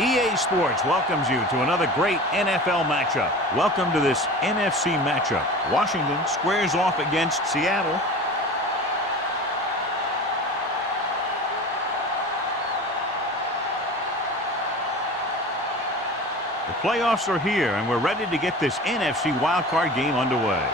EA Sports welcomes you to another great NFL matchup. Welcome to this NFC matchup. Washington squares off against Seattle. The playoffs are here, and we're ready to get this NFC wildcard game underway.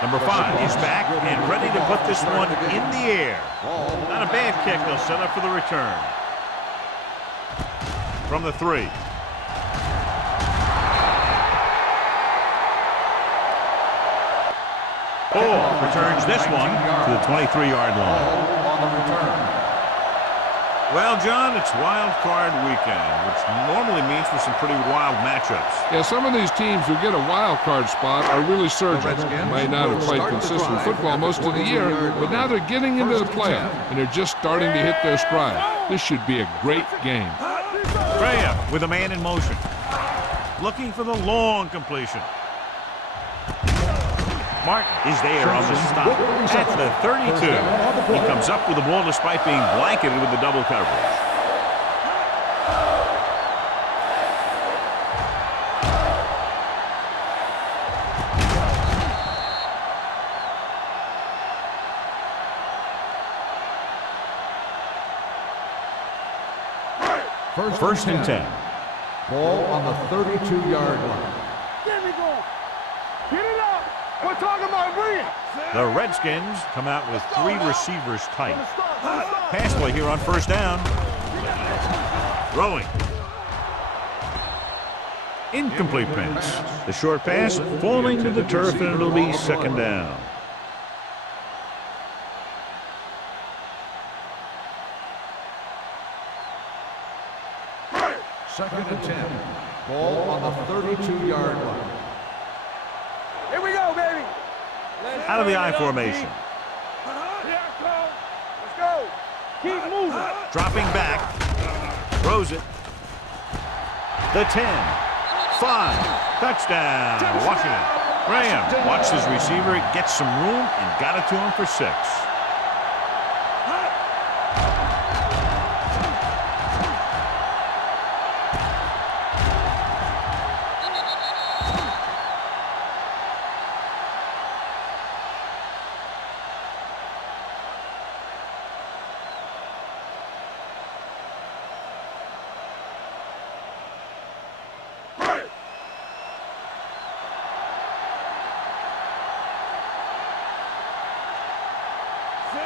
Number 5 is back and ready to put this one in the air. Not a bad kick. They'll set up for the return. From the 3. Returns this one to the 23-yard line. Well, John, it's wild card weekend, which normally means for some pretty wild matchups. Yeah, some of these teams who get a wild card spot are really surging. They might not have played consistent football most of the year, but now they're getting into the playoff, and they're just starting to hit their stride. This should be a great game. Graham with a man in motion. Looking for the long completion. Martin is there on the stop at the 32. He comes up with the ball despite being blanketed with the double coverage. First and 10. Ball on the 32-yard line. There we go. Get it up. We're talking about bring it. The Redskins come out with 3 receivers tight. Pass play here on first down. Throwing. Incomplete pass. The short pass falling to the turf, and it'll be second down. Second and 10. Ball on the 32-yard line. Here we go, baby. Out of the I formation. Let's go. Keep moving. Dropping back. Throws it. The 10. 5. Touchdown. Washington. Graham watched his receiver, gets some room, and got it to him for 6.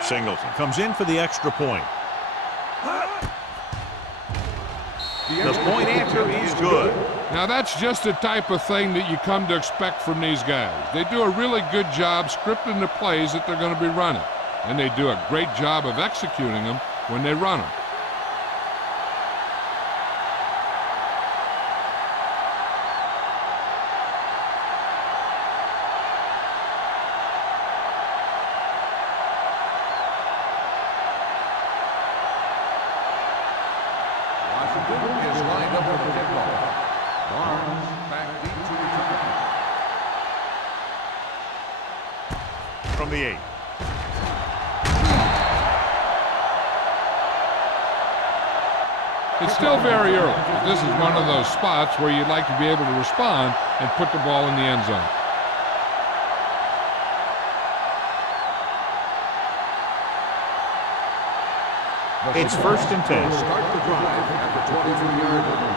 Singleton comes in for the extra point. The point after is good. Now that's just the type of thing that you come to expect from these guys. They do a really good job scripting the plays that they're going to be running, and they do a great job of executing them when they run them. Is lined up for the kickoff. Barnes back deep to return. From the 8. It's still very early, but this is one of those spots where you'd like to be able to respond and put the ball in the end zone. It's first and 10. Start the drive at the 23-yard line.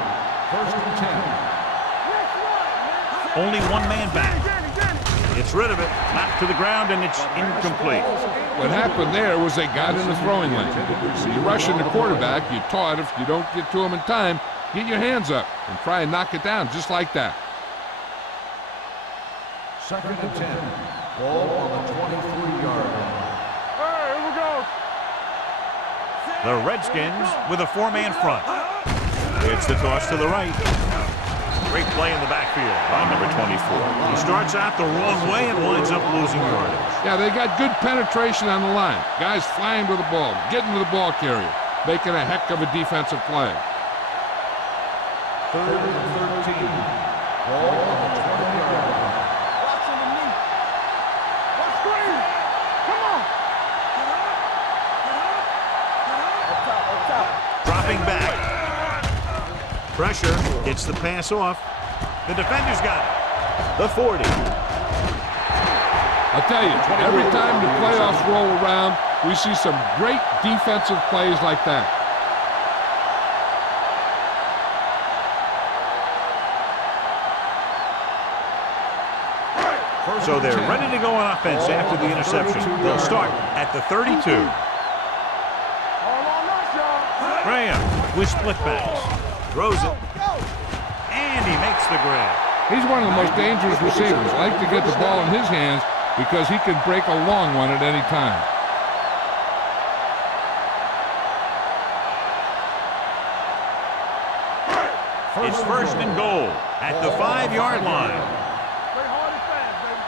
First and 10. Only one man back. It's rid of it, knocked to the ground, and it's incomplete. What happened there was they got in the throwing lane. So you rush in the quarterback, you taught if you don't get to him in time, get your hands up and try and knock it down just like that. Second and 10. Ball on the 23-yard line. Here we go. The Redskins with a 4-man front. It's the toss to the right. Great play in the backfield on number 24. He starts out the wrong way and winds up losing yardage. Yeah, they got good penetration on the line. Guys flying to the ball, getting to the ball carrier, making a heck of a defensive play. Third and 13. Ball on the 20-yard line. Watch on the knee. Watch screen. Come on. Up top. Dropping back. Pressure gets the pass off. The defender's got it. The 40. I'll tell you, every time the playoffs roll around, we see some great defensive plays like that. So they're ready to go on offense after the interception. They'll start at the 32. All on us, y'all. Graham with split backs. Throws it. And he makes the grab. He's one of the most dangerous receivers. I like to get the ball in his hands because he can break a long one at any time. It's first and goal at the 5-yard line. Play hard and fast, baby.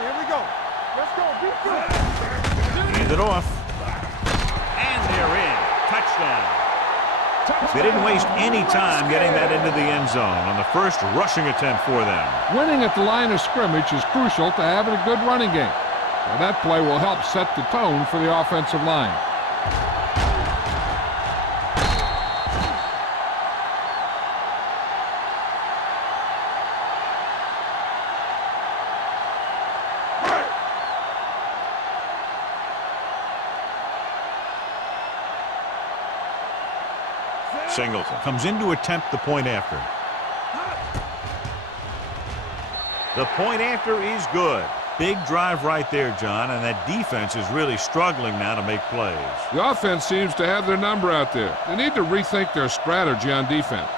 Here we go. Let's go. Be good. Hand it off. And they're in. Touchdown. They didn't waste any time getting that into the end zone on the first rushing attempt for them. Winning at the line of scrimmage is crucial to having a good running game. Now that play will help set the tone for the offensive line. Singleton comes in to attempt the point after. The point after is good. Big drive right there, John, and that defense is really struggling now to make plays. The offense seems to have their number out there. They need to rethink their strategy on defense.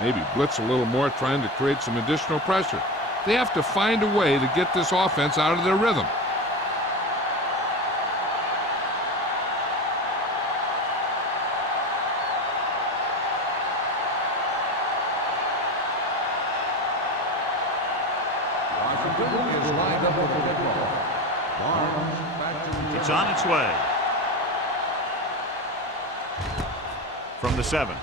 Maybe blitz a little more, trying to create some additional pressure. They have to find a way to get this offense out of their rhythm. Is lined up with the kickoff. Barnes back to It's on its way. From the 7.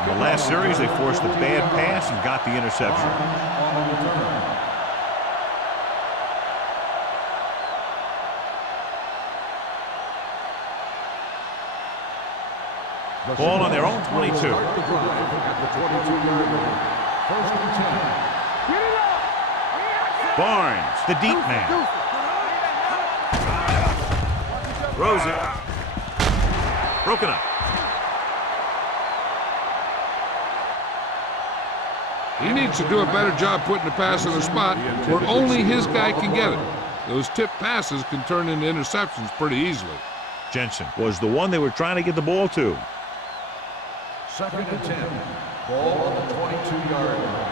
In the last series, they forced a bad pass and got the interception. on the return. Ball on their own 22. Start the drive at the 22-yard line. First and 10. Get it up. Barnes, the deep man. Throws it. Broken up. He needs to do a better job putting the pass in a spot where only his guy can get it. Those tip passes can turn into interceptions pretty easily. Jensen was the one they were trying to get the ball to. Second and 10. Ball on the 22-yard line.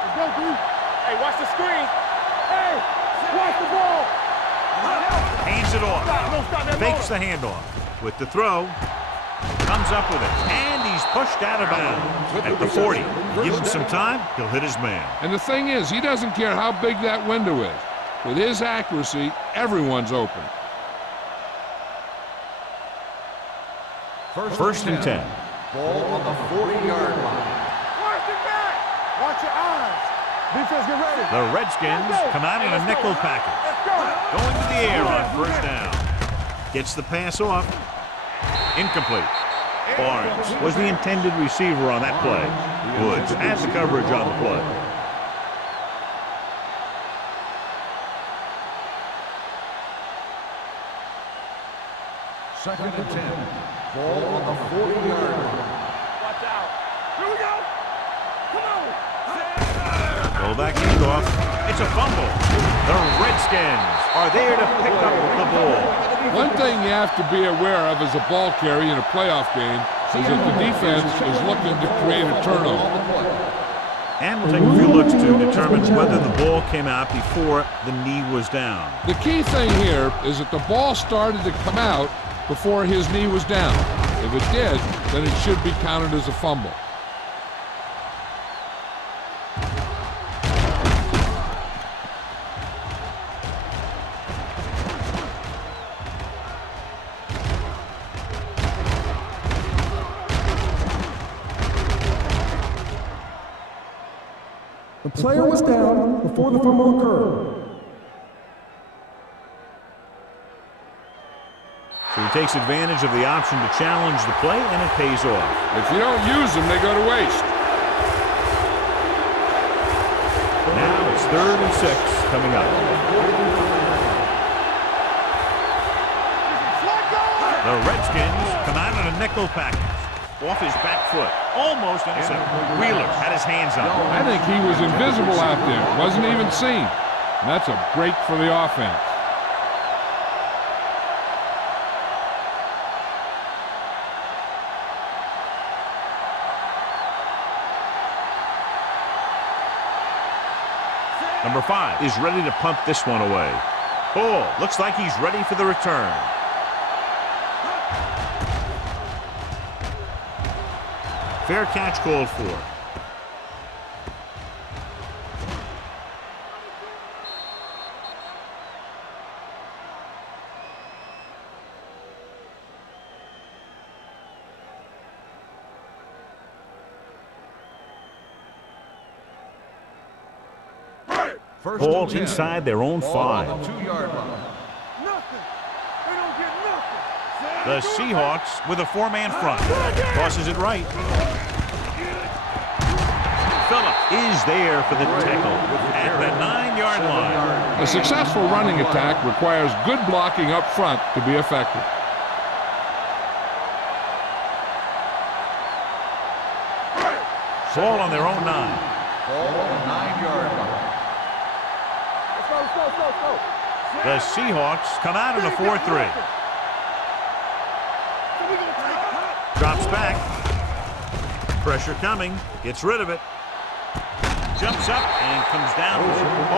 Let's go, dude. Hey, watch the screen. Hey, watch the ball. Hands it off. Don't stop that Fakes the handoff. With the throw. Comes up with it. And he's pushed out of bounds at the 40. Give him some time, he'll hit his man. And the thing is, he doesn't care how big that window is. With his accuracy, everyone's open. First and 10. Ball on the 40-yard line. Watch it back. Watch your eyes. Defense, get ready. The Redskins come out in a nickel package. Let's go. Going to the air on first down. Gets the pass off. Incomplete. Barnes was the intended receiver on that play. Woods has the coverage on the play. Second and 10. Ball on the 40-yard line. Watch out. Here we go. Come on. Fullback handoff. It's a fumble. The Redskins are there to pick up the ball. One thing you have to be aware of as a ball carrier in a playoff game is that the defense is looking to create a turnover. And we'll take a few looks to determine whether the ball came out before the knee was down. The key thing here is that the ball started to come out before his knee was down. If it did, then it should be counted as a fumble. The player was down before the fumble occurred. So he takes advantage of the option to challenge the play, and it pays off. If you don't use them, they go to waste. Now it's 3rd and 6 coming up. The Redskins come out in a nickel package. Off his back foot. Almost intercepted. Wheeler had his hands on him. I think he was invisible out there. Wasn't even seen. And that's a break for the offense. Number 5 is ready to pump this one away. Ball looks like he's ready for the return. Fair catch called for. Ball inside their own 5. On the 2-yard line. Nothing. They don't get nothing. The Seahawks with a 4-man front. Tosses it right. Phillips is there for the tackle at the 9-yard line. A successful running attack requires good blocking up front to be effective. Ball on their own 9. Ball on the 9-yard line. Let's go. The Seahawks come out in a 4-3. Drops back. Pressure coming. Gets rid of it. Jumps up and comes down.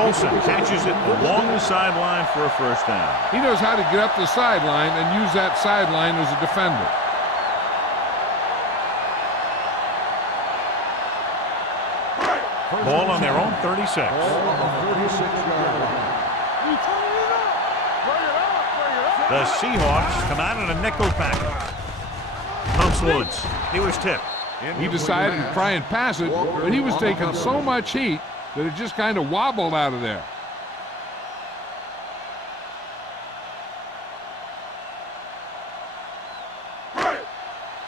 Olsen catches it along the sideline for a first down. He knows how to get up the sideline and use that sideline as a defender. Ball on their own 36. Ball on the 36-yard line. The Seahawks come out in a nickel package. Pumps once. He was tipped. He decided to try and pass it, but he was taking so much heat that it just kind of wobbled out of there.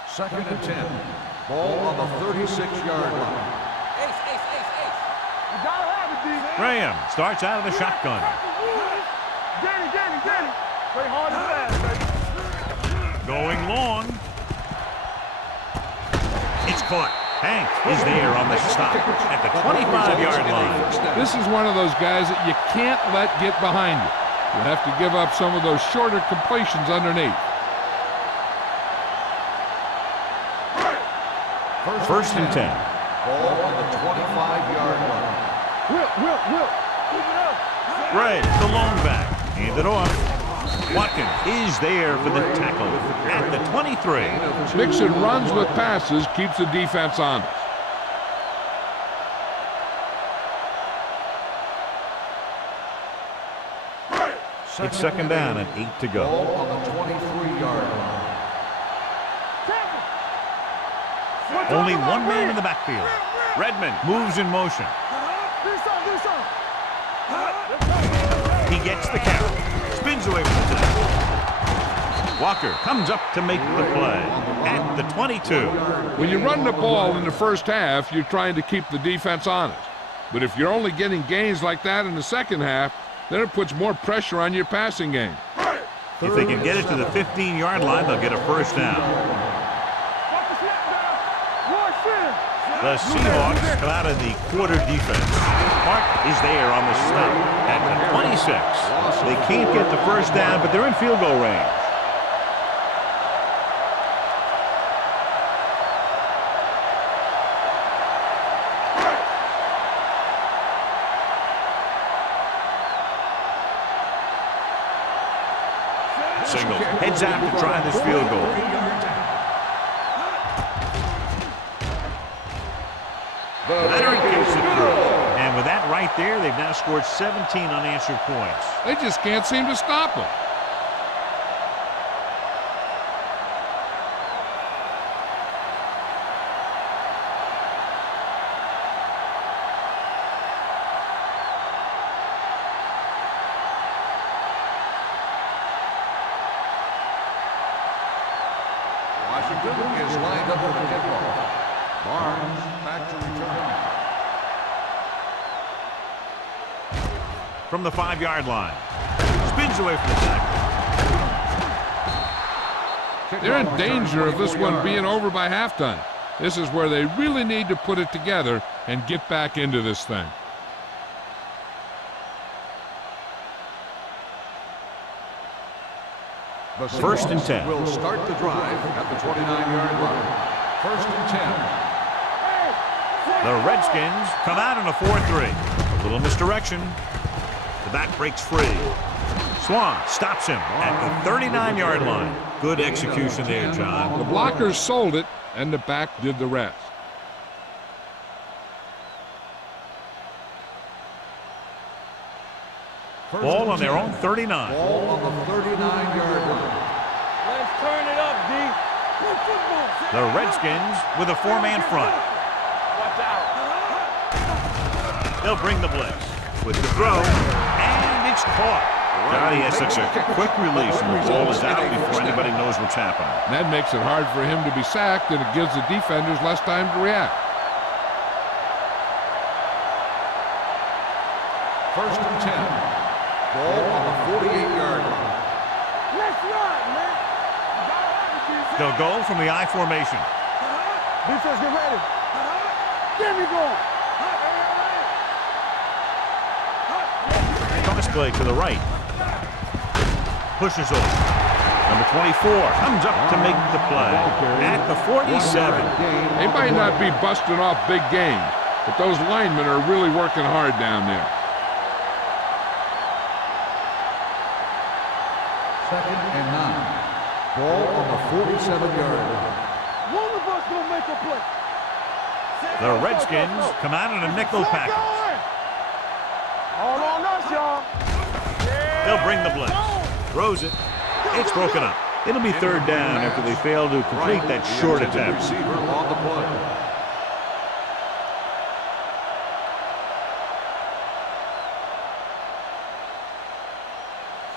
Second and 10. Ball on the 36-yard line. You gotta have it, D. Graham starts out of the shotgun. Get it. Play hard and fast, baby. Going long. It's caught. Hank is there on the stop at the 25-yard line. This is one of those guys that you can't let get behind you. You have to give up some of those shorter completions underneath. First and 10. Ball on the 25-yard line. Will. Keep it up. Gray, the lone back. Hand it off. Watkins is there for the tackle at the 23. Mixing runs with passes keeps the defense honest. It's second down and 8 to go. Ball on the 23-yard line. Only one man in the backfield. Redmond moves in motion. Do something. He gets the carry. Spins away from the tackle. Walker comes up to make the play at the 22. When you run the ball in the first half, you're trying to keep the defense honest. But if you're only getting gains like that in the second half, then it puts more pressure on your passing game. If they can get it to the 15-yard line, they'll get a first down. The Seahawks come out of the quarter defense. Hart is there on the stop at the 26. They can't get the first down, but they're in field goal range. Singles heads out to try this field goal. Leonard gets it through. And with that right there, they've now scored 17 unanswered points. They just can't seem to stop them. Washington is lined up for the kickoff. Barnes back to return. From the 5-yard line. Spins away from the tackle. They're in danger of this one being over by halftime. This is where they really need to put it together and get back into this thing. The First and 10. Will start the drive at the 29-yard line. First and 10. The Redskins come out in a 4-3. A little misdirection. The back breaks free. Swan stops him at the 39-yard line. Good execution there, John. The blockers sold it, and the back did the rest. Ball on their own 39. Ball on the 39-yard line. Let's turn it up, D. The Redskins with a 4-man front. Watch out. They'll bring the blitz. With the throw, and it's caught. God, he has such a quick release, and the ball is out before anybody knows what's happening. That makes it hard for him to be sacked, and it gives the defenders less time to react. First and 10. Ball on the 48-yard line. Let's run, man. They'll go from the I formation. Defense, get ready. There we go. Toss play to the right. Pushes over. Number 24 comes up to make the play at the 47. They might not be busting off big games, but those linemen are really working hard down there. Second and 9. Ball on the 47-yard line. One of us gonna make a play. The Redskins come out in a nickel package. All on us, y'all. They'll bring the blitz. Throws it. It's broken up. It'll be third down after they fail to complete that short attempt. Receiver on the play.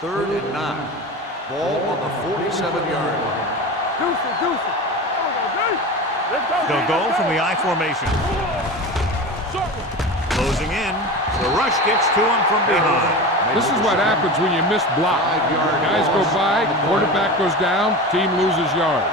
Third and 9. Ball on the 47-yard line. Deuce it. Let's go. They'll go from the I formation. Closing in. The rush gets to him from behind. This is what happens when you miss block. Guys go by, quarterback goes down, team loses yards.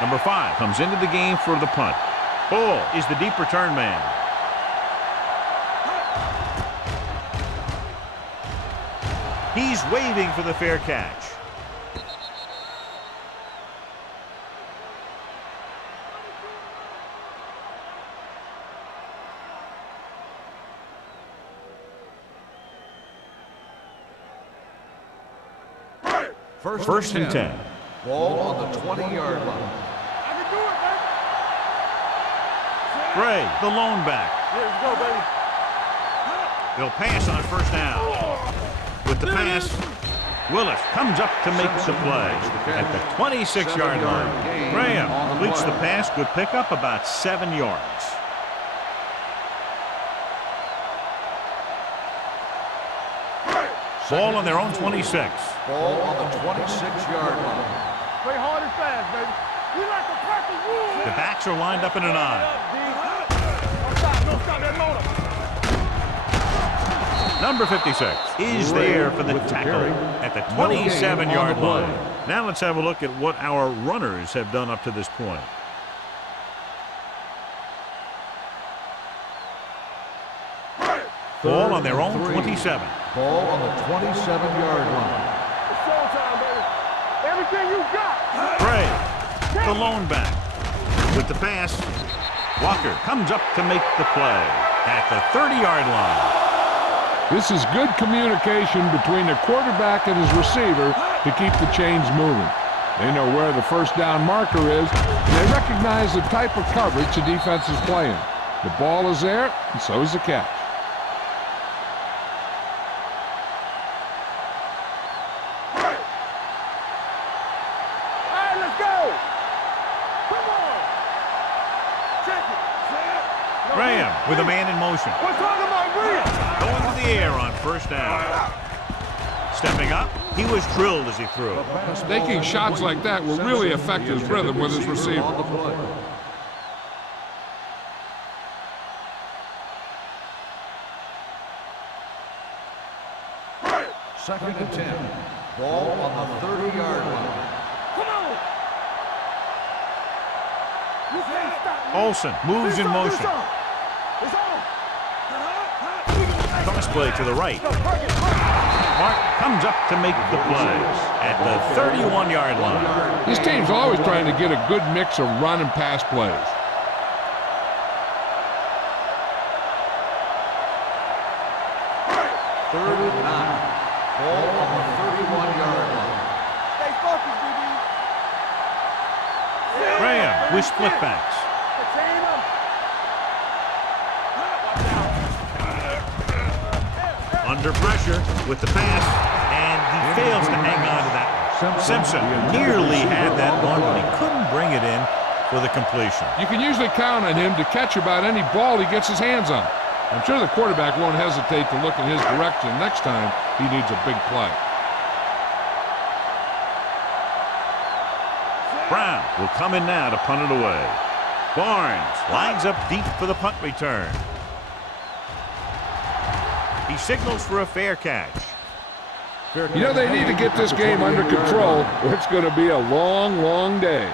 Number 5 comes into the game for the punt. Bull is the deep return man. He's waving for the fair catch. First and 10. Ball on the 20-yard line. I can do it, man. Gray, the lone back. Here we go, baby. They'll pass on first down. With the pass, Willis comes up to make the play at the 26-yard line. Graham completes the pass. Good pickup, about 7 yards. Ball on their own 26. Ball on the 26-yard line. Play hard and fast, baby. We like to practice rules. The backs are lined up in an I. Don't stop that motor. Number 56 is there for the tackle at the 27-yard line. Now let's have a look at what our runners have done up to this point. Ball on their own 27. Ball on the 27-yard line. It's showtime, baby. Everything you got. Gray, the lone back. With the pass, Walker comes up to make the play at the 30-yard line. This is good communication between the quarterback and his receiver to keep the chains moving. They know where the first down marker is, and they recognize the type of coverage the defense is playing. The ball is there, and so is the catch. man in motion. What's on my wheel? Going to the air on first down. Stepping up, he was drilled as he threw. Taking shots like that will really affect his rhythm with his receiver. On the play. Second and 10. Ball on the 30-yard line. Come on! You can't stop me. Olsen moves in motion. It's on! Toss play to the right. Mark comes up to make the play at the 31-yard line. This team's always trying to get a good mix of run and pass plays. Third and 9. Ball on the 31-yard line. Stay focused, BB. Graham with splitbacks. Chain him. Under pressure with the pass, and he fails to hang on to that one. Simpson nearly had that one, but he couldn't bring it in for the completion. You can usually count on him to catch about any ball he gets his hands on. I'm sure the quarterback won't hesitate to look in his direction next time he needs a big play. Brown will come in now to punt it away. Barnes lines up deep for the punt return. He signals for a fair catch. You know, they need to get this game under control, or it's going to be a long, long day.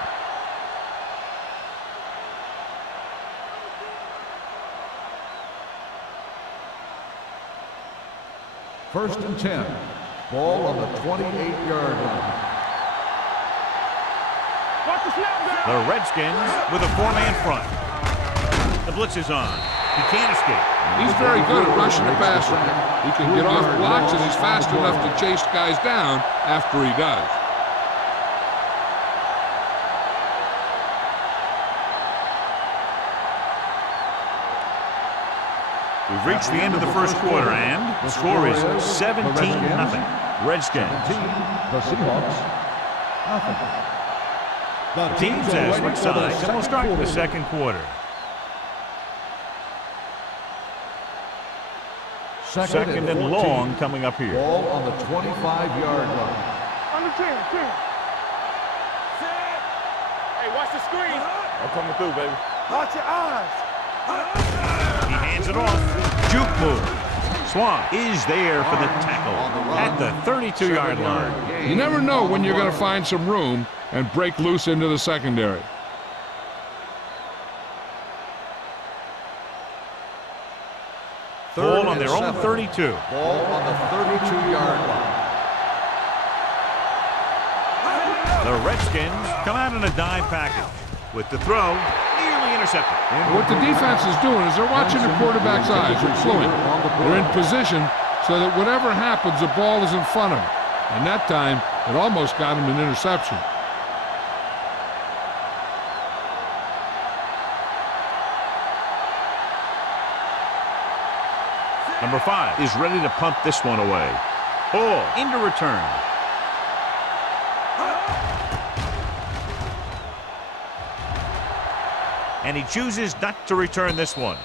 First and 10. Ball on the 28-yard line. Watch the snap down. The Redskins with a four-man front. The blitz is on. He can't escape. He's very good at rushing the passer. He can get off blocks, and he's fast enough to chase guys down after he does. We've reached the end of the first quarter, and the score is 17-0. Redskins. The Seahawks. Nothing. The teams as switch sides, and we'll start the second quarter. Second and long coming up here. Ball on the 25-yard line. Under 10. Hey, watch the screen. I'm coming through, baby. Watch your eyes. He hands it off. Juke move. Swan is there for the tackle at the 32-yard line. You never know when you're going to find some room and break loose into the secondary. Ball on their own 32. Ball on the 32-yard line. The Redskins come out in a dive package with the throw nearly intercepted. What the defense is doing is they're watching the quarterback's eyes. They're fluent. They're in position so that whatever happens, the ball is in front of them. And that time, it almost got him an interception. Number 5 is ready to punt this one away. Hall into return. And he chooses not to return this one.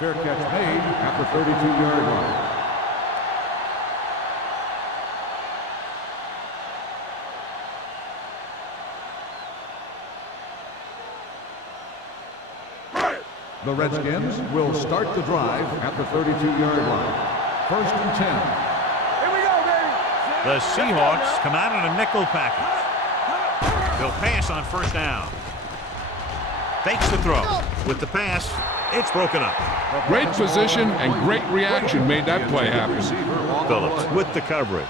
Fair catch made at the 32-yard line. The Redskins will start the drive at the 32-yard line. First and 10. Here we go, baby. The Seahawks come out in a nickel package. They'll pass on first down. Fakes the throw. With the pass, it's broken up. Great position and great reaction made that play happen. Phillips with the coverage.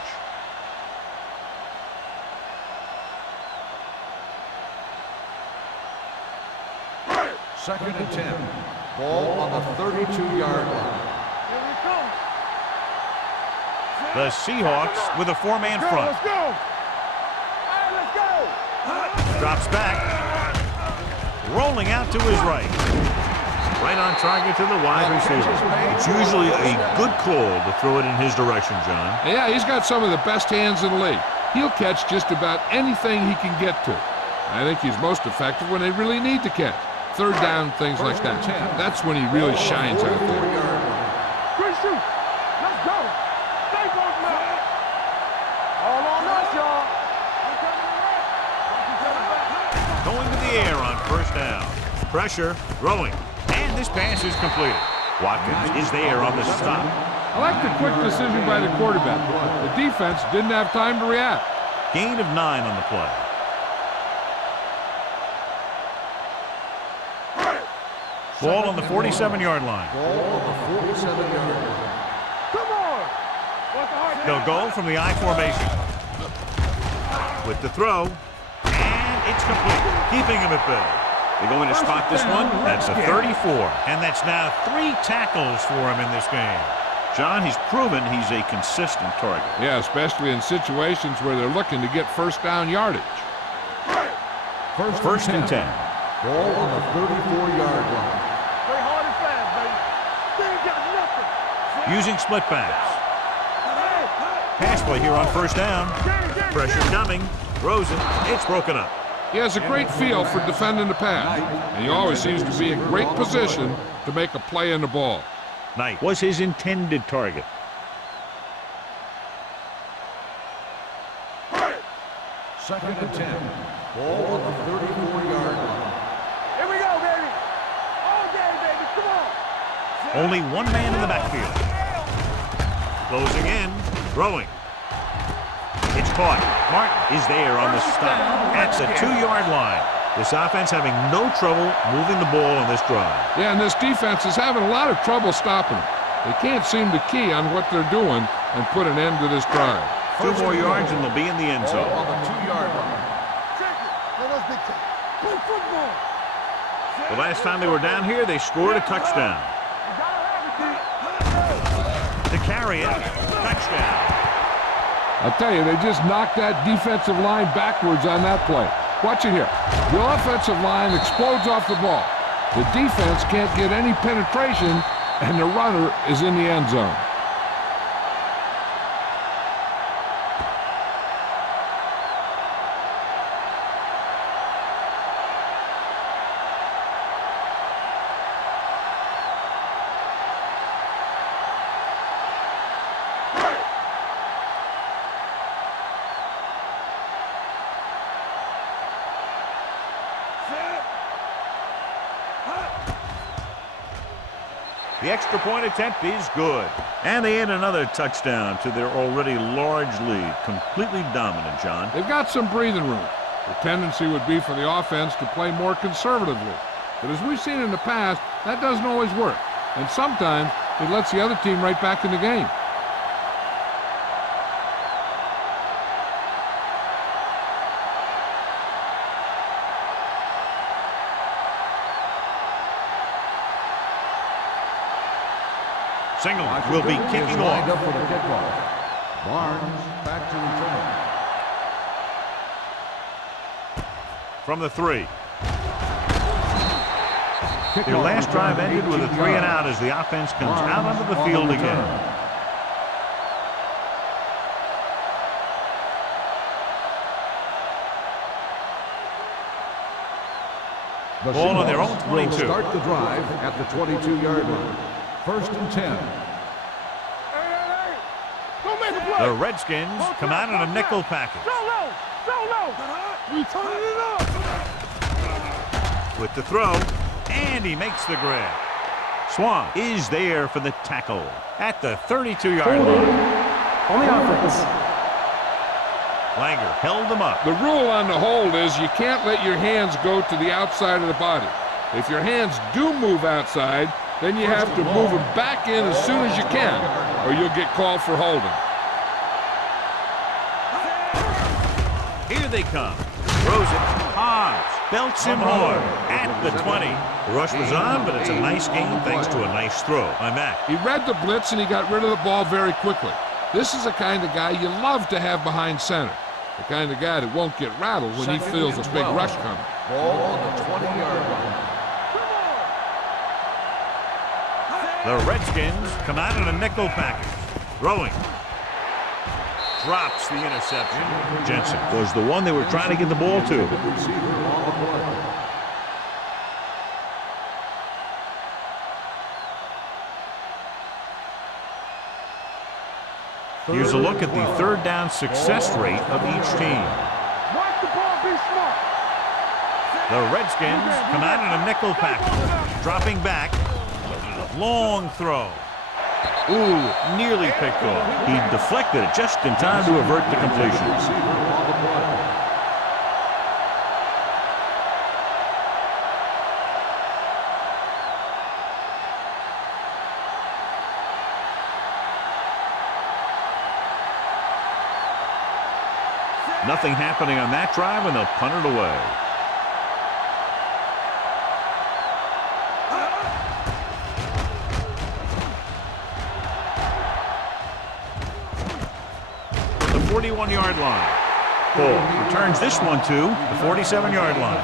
Second and 10. Ball on the 32-yard line. Here we come. The Seahawks with a four-man Go, front. let's go. All right, let's go. Drops back. Rolling out to his right. Right on target to the wide receiver. It's usually a good call to throw it in his direction, John. Yeah, he's got some of the best hands in the league. He'll catch just about anything he can get to. I think he's most effective when they really need to catch. third down, things like that. That's when he really shines out there. Good shoot. Let's go. Stay both men. All on us, y'all. Going to the air on first down. Pressure, throwing, and this pass is completed. Watkins is there on the stop. I like the quick decision by the quarterback. The defense didn't have time to react. Gain of 9 on the play. Ball on the 47-yard line. Come on. They'll go from the I formation. With the throw, and it's complete, keeping him at bay. They're going to spot this one. That's a 34, and that's now 3 tackles for him in this game. John, he's proven he's a consistent target. Yeah, especially in situations where they're looking to get first down yardage. First and 10. Ball on the 34-yard line. Play hard and fast, baby. They ain't got nothing. Using split backs. Pass play here on first down. Pressure coming. Throws it. It's broken up. He has a great feel for defending the pass, and he always seems to be in great position to make a play in the ball. Knight was his intended target. Second and 10. Ball on the 34-yard line. Here we go, baby. All day, baby. Come on. Only one man in the backfield. Closing in. Throwing. It's caught. Martin is there on the stop at the 2-yard line. This offense having no trouble moving the ball on this drive. Yeah, and this defense is having a lot of trouble stopping them. They can't seem to key on what they're doing and put an end to this drive. 2 more yards and they'll be in the end zone. On the 2-yard line. Check it. Let us big time. Play football. The last time they were down here, they scored a touchdown. You gotta have it, D. To carry it, touchdown. I'll tell you, they just knocked that defensive line backwards on that play. Watch it here. The offensive line explodes off the ball. The defense can't get any penetration, and the runner is in the end zone. The extra point attempt is good. And they add another touchdown to their already large lead. Completely dominant, John. They've got some breathing room. The tendency would be for the offense to play more conservatively. But as we've seen in the past, that doesn't always work. And sometimes it lets the other team right back in the game. Single will be kicking lined off. up for the kickoff. Barnes back to return. From the 3. Their last drive ended with a 3 and out as the offense comes out onto the field again. The Ball on their own Seahawks 22. will start the drive at the 22-yard line. First and 10. Hey. Don't make a play. The Redskins come out in a nickel package. So low. We turning it up. With the throw, and he makes the grab. Swan is there for the tackle at the 32-yard line. On the offense. Langer held him up. The rule on the hold is you can't let your hands go to the outside of the body. If your hands do move outside, then you have to move them back in as soon as you can, or you'll get called for holding. Here they come. Throws it. Hobbs belts him hard at the 20. The rush was on, but it's a nice gain thanks to a nice throw by Mack. He read the blitz and he got rid of the ball very quickly. This is the kind of guy you love to have behind center. The kind of guy that won't get rattled when he feels a big rush coming. Ball on the 20-yard line. The Redskins come out in a nickel package. Throwing. Drops the interception. Jensen was the one they were trying to get the ball to. Here's a look at the third down success rate of each team. Watch the ball, be smart. The Redskins come out in a nickel package, dropping back. Long throw. Ooh, nearly picked off. He deflected it just in time to avert the completion. Nothing happening on that drive, and they'll punt it away. The 41-yard line. Cole returns this one to the 47-yard line.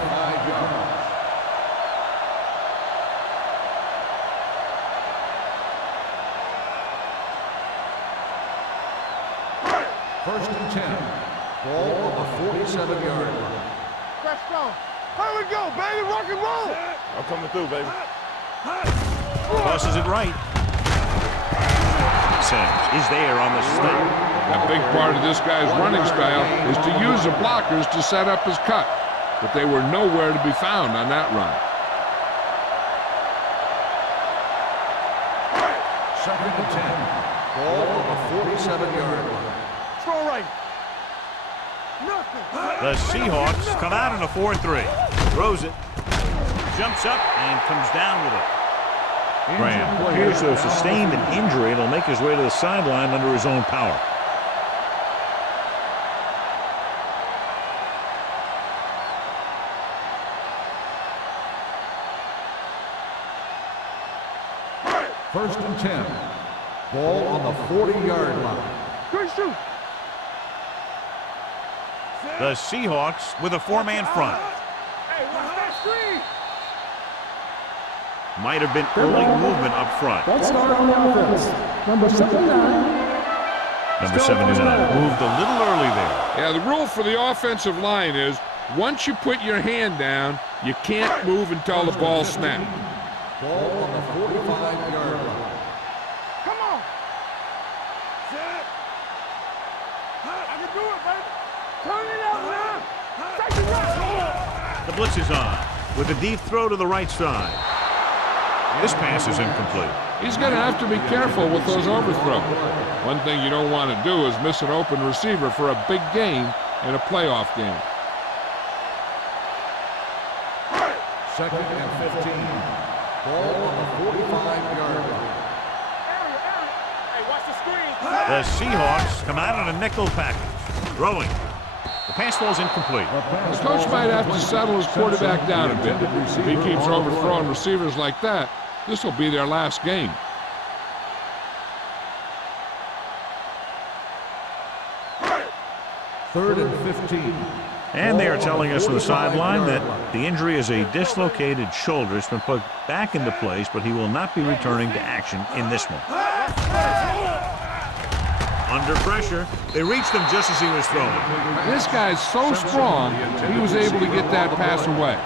First and 10. Ball on the 47-yard line. Press strong. Here we go, baby. Rock and roll. I'm coming through, baby. Tosses it right. Sims is there on the stop. A big part of this guy's running style is to use the blockers to set up his cut, but they were nowhere to be found on that run. Second and 10. Ball on the 47-yard line. Throw right. Nothing. The Seahawks come out in a 4-3. Throws it. Jumps up and comes down with it. Graham appears to have sustained an injury and will make his way to the sideline under his own power. First and 10. Ball on the 40-yard line. Good shoot. The Seahawks with a four-man front. Hey, watch that screen. Might have been early movement up front. Let's start on the offense. Number 79. Number 79 moved a little early there. Yeah, the rule for the offensive line is once you put your hand down, you can't move until the ball snaps. Ball on the 45-yard line. Come on. Set. I can do it, baby. Turn it out now. Take it right. The blitz is on with a deep throw to the right side. This pass is incomplete. He's going to have to be careful with those overthrows. One thing you don't want to do is miss an open receiver for a big gain in a playoff game. Second and 15. Ball on the 45-yard line. Hey, watch the screen. The Seahawks come out in a nickel package. Throwing. The pass falls incomplete. The coach might have to settle his quarterback down a bit. If he keeps overthrowing receivers like that, this will be their last game. Third and 15. And they are telling us on the sideline that the injury is a dislocated shoulder. It's been put back into place, but he will not be returning to action in this one. Under pressure, they reached him just as he was throwing. This guy's so strong, he was able to get that pass away.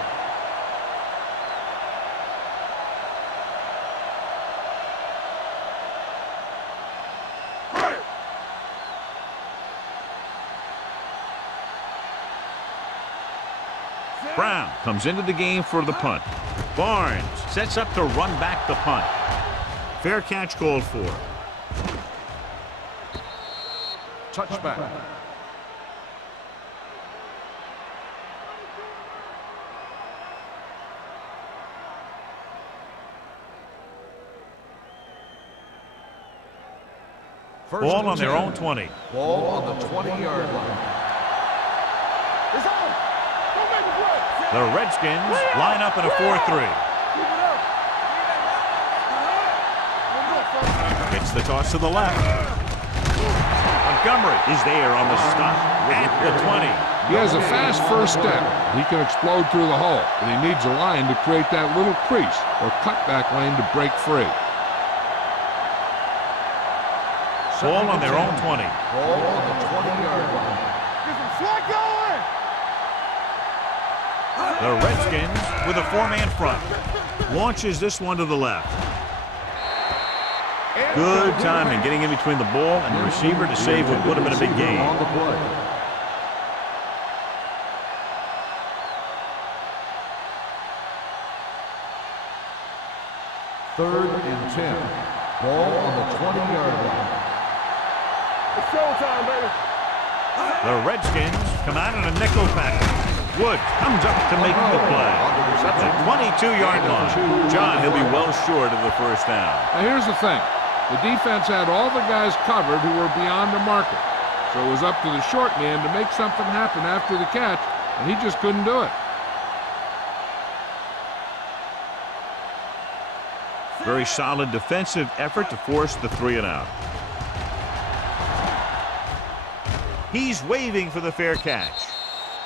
Brown comes into the game for the punt. Barnes sets up to run back the punt. Fair catch called for. Touchback. Ball on their own 20. Ball on the 20-yard line. It's on. Don't make a play. The Redskins line up in a 4-3. Gets the toss to the left. Montgomery is there on the stop at the 20. He has a fast first step. He can explode through the hole, but he needs a line to create that little crease or cutback lane to break free. Ball on their own 20. Ball on the 20-yard line. Get some slack going. The Redskins with a four-man front. Launches this one to the left. Good timing, getting in between the ball and the receiver to save what would have been a big gain. On the play. Third and 10. Ball on the 20-yard line. It's showtime, baby. The Redskins come out in a nickel package. Wood comes up to make the play. At the 22-yard line. John, he'll be well short of the first down. Now here's the thing. The defense had all the guys covered who were beyond the marker. So it was up to the short man to make something happen after the catch, and he just couldn't do it. Very solid defensive effort to force the 3-and-out. He's waving for the fair catch.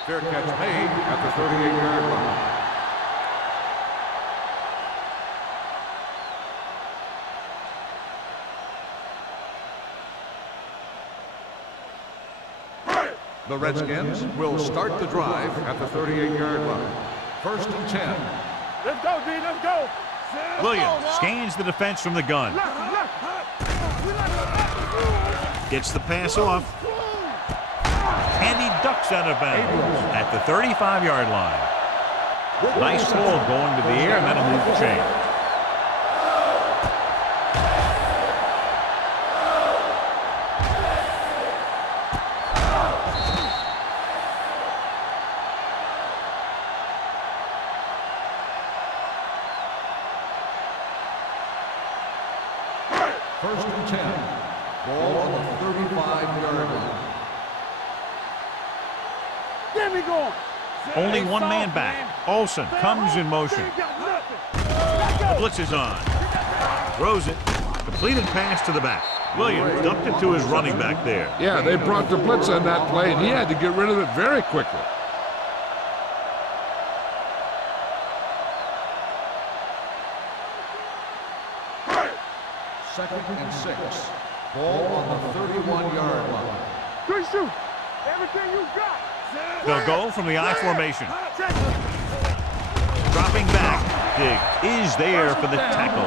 Fair catch made at the 38-yard line. The Redskins will start the drive at the 38-yard line. First and 10. Let's go, D. Let's go. Williams scans the defense from the gun. Gets the pass off. And he ducks out of bounds at the 35-yard line. Nice ball going to the air, and that'll move the chain. First and 10. Ball on the 35-yard line. Get me going. Only one man back. Olsen comes in motion. The blitz is on. Throws it. Completed pass to the back. Williams dumped it to his running back there. Yeah, they brought the blitz on that play, and he had to get rid of it very quickly. Second and 6. Ball on the 31-yard line. Good shoot. Everything you got. They'll go from the I formation. Dropping back. Dig is there for the tackle.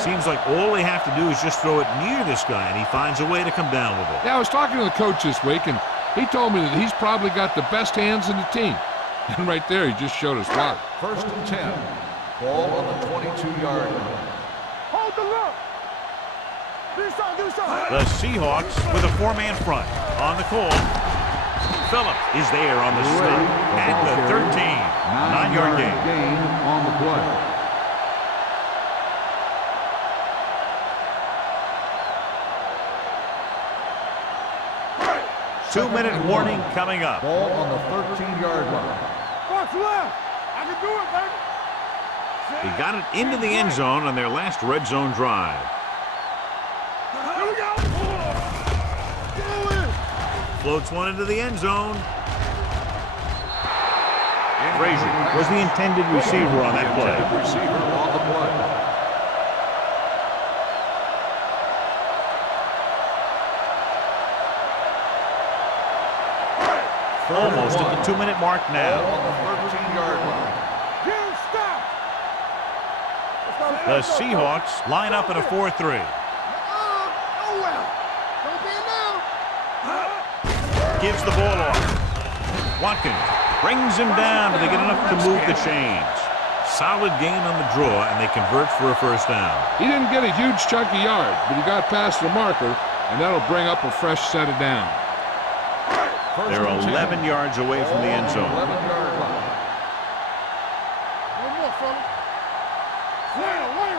Seems like all they have to do is just throw it near this guy, and he finds a way to come down with it. Yeah, I was talking to the coach this week, and he told me that he's probably got the best hands in the team. And right there, he just showed us why. First and 10. Ball on the 22-yard line. Hold the look. The Seahawks with a 4-man front. On the call, Phillips is there on the stop at the 13. 9-yard gain. On the play. Two-minute warning coming up. Ball on the 13-yard line. What's left? I can do it, baby. He got it into the end zone on their last red zone drive. Here we go. Floats one into the end zone. Frazier was the intended receiver on that play. Receiver on the play. Almost at the 2-minute mark now. Ball on the 13-yard line. Get stop. The Seahawks line up at a 4-3. Gives the ball off. Watkins brings him down, but they get enough to move the chains. Solid gain on the draw, and they convert for a first down. He didn't get a huge chunk of yards, but he got past the marker, and that'll bring up a fresh set of downs. They're 11 yards away from the end zone. 11-yard line.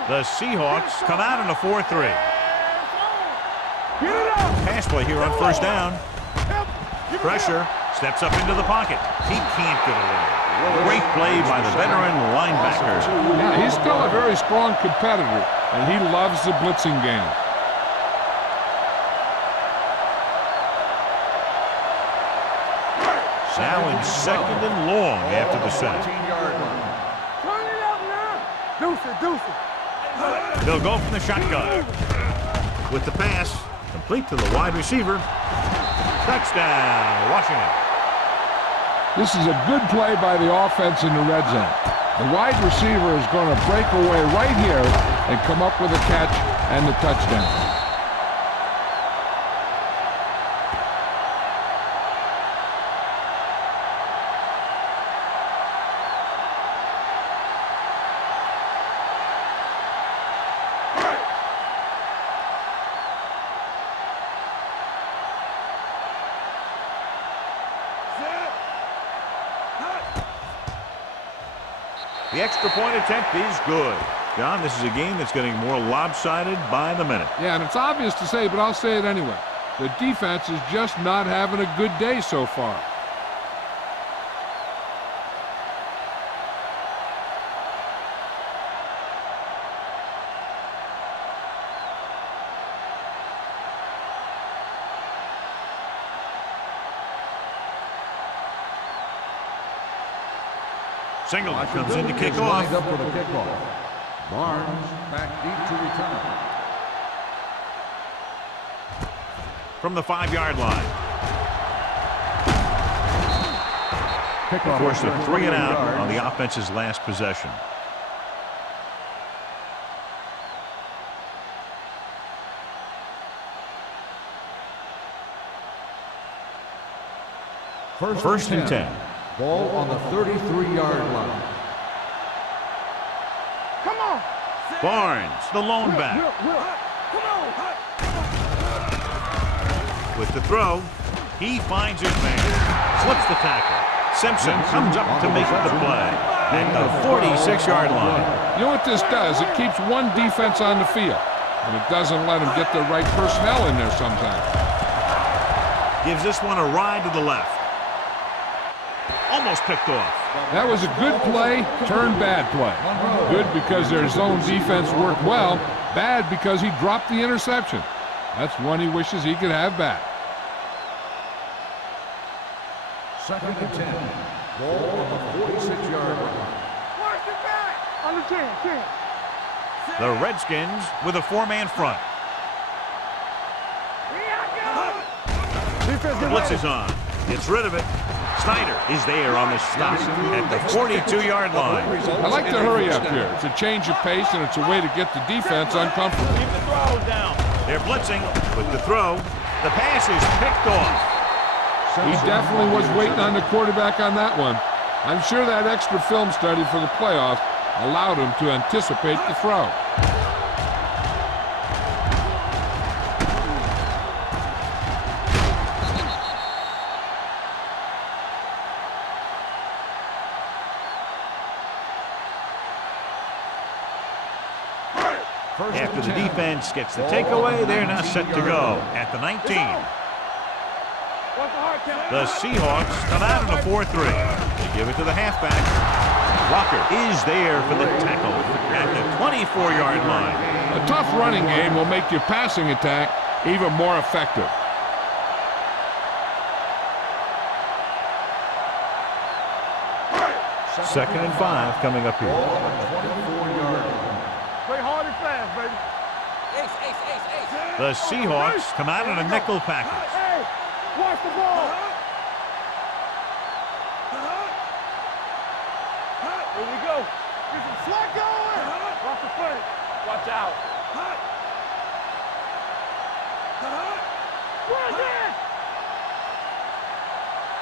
The Seahawks come out in a 4-3. Get it up. Pass play here on first down. Pressure, steps up into the pocket. He can't get away. Great play by the veteran linebacker. Yeah, he's still a very strong competitor, and he loves the blitzing game. Now in second and long after the sack. 14-yard line. Turn it up now. Deuce it. They'll go from the shotgun. With the pass, complete to the wide receiver. Touchdown, Washington. This is a good play by the offense in the red zone. The wide receiver is going to break away right here and come up with a catch and the touchdown. The extra point attempt is good. John, this is a game that's getting more lopsided by the minute. Yeah, and it's obvious to say, but I'll say it anyway. The defense is just not having a good day so far. Singleton comes in to kick Lined off. up for the kickoff. Barnes back deep to return. From the 5-yard line. Kickoff Forced a return 3 and out 28 on the yards. offense's last possession. First and 10. Ball on the 33-yard line. Come on. Barnes, the lone back. Come on. With the throw, he finds his man. Slips the tackle. Simpson comes up to make the play at the 46-yard line. You know what this does? It keeps one defense on the field, and it doesn't let them get the right personnel in there sometimes. Gives this one a ride to the left. Almost picked off. That was a good play, turned bad play. Good because their zone defense worked well, bad because he dropped the interception. That's one he wishes he could have back. Second and 10. Ball on the 46-yard line. Watch it back. On the 10. The Redskins with a 4-man front. Defense The blitz is on. Gets rid of it. Snyder is there on the stop at the 42-yard line. I like the hurry up here. It's a change of pace, and it's a way to get the defense uncomfortable. Keep the throw down. They're blitzing with the throw. The pass is picked off. He definitely was waiting on the quarterback on that one. I'm sure that extra film study for the playoffs allowed him to anticipate the throw. After the defense gets the takeaway, they're now set to go at the 19. The Seahawks come out in a 4-3. They give it to the halfback. Walker is there for the tackle at the 24-yard line. A tough running game will make your passing attack even more effective. Second and 5 coming up here. Play hard and fast, baby. The Seahawks come out in a nickel package. Hey, watch the ball. Here we go. Get some slack going. Watch the foot. Watch out. Run it.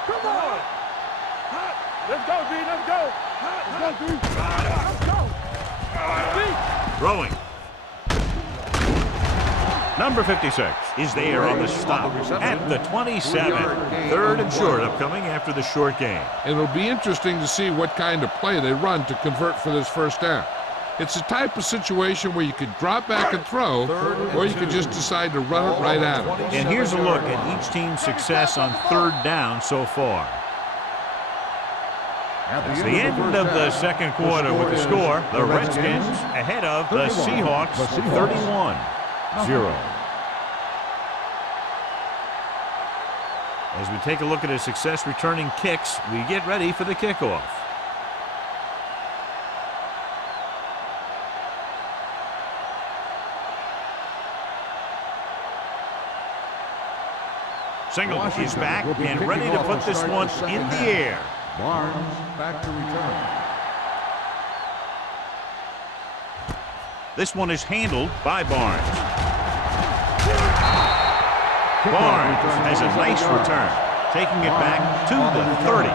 Come on. Let's go, D. Let's go. Let's go, D. Let's go. D. Throwing. Number 56 is there on the stop at the 27. Third and short upcoming after the short game. It'll be interesting to see what kind of play they run to convert for this first down. It's a type of situation where you could drop back and throw, or you could just decide to run it right at them. And here's a look at each team's success on third down so far. It's the end of the second quarter with the score. The Redskins ahead of the Seahawks 31-0. As we take a look at his success returning kicks, we get ready for the kickoff. Singleton is back and ready to put this one in the air. Barnes back to return. This one is handled by Barnes. Barnes has a nice return, taking it back to the 30.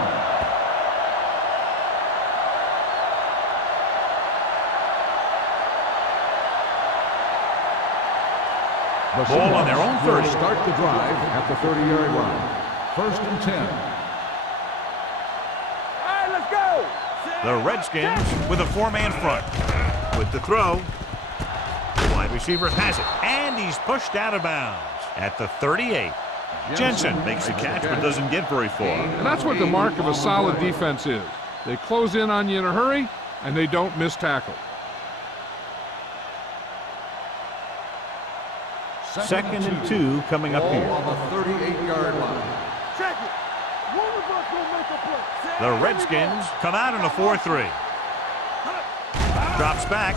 Ball on their own 30. Will start the drive at the 30-yard line. 1st and 10. All right, let's go. The Redskins with a 4-man front. With the throw, the wide receiver has it, and he's pushed out of bounds at the 38. Jensen makes the catch but doesn't get very far. And that's what the mark of a solid defense is. They close in on you in a hurry, and they don't miss tackle. 2nd and 2 coming up here. On the 38-yard line. Check it. One of us will make a play. The Redskins come out in a 4-3. Drops back,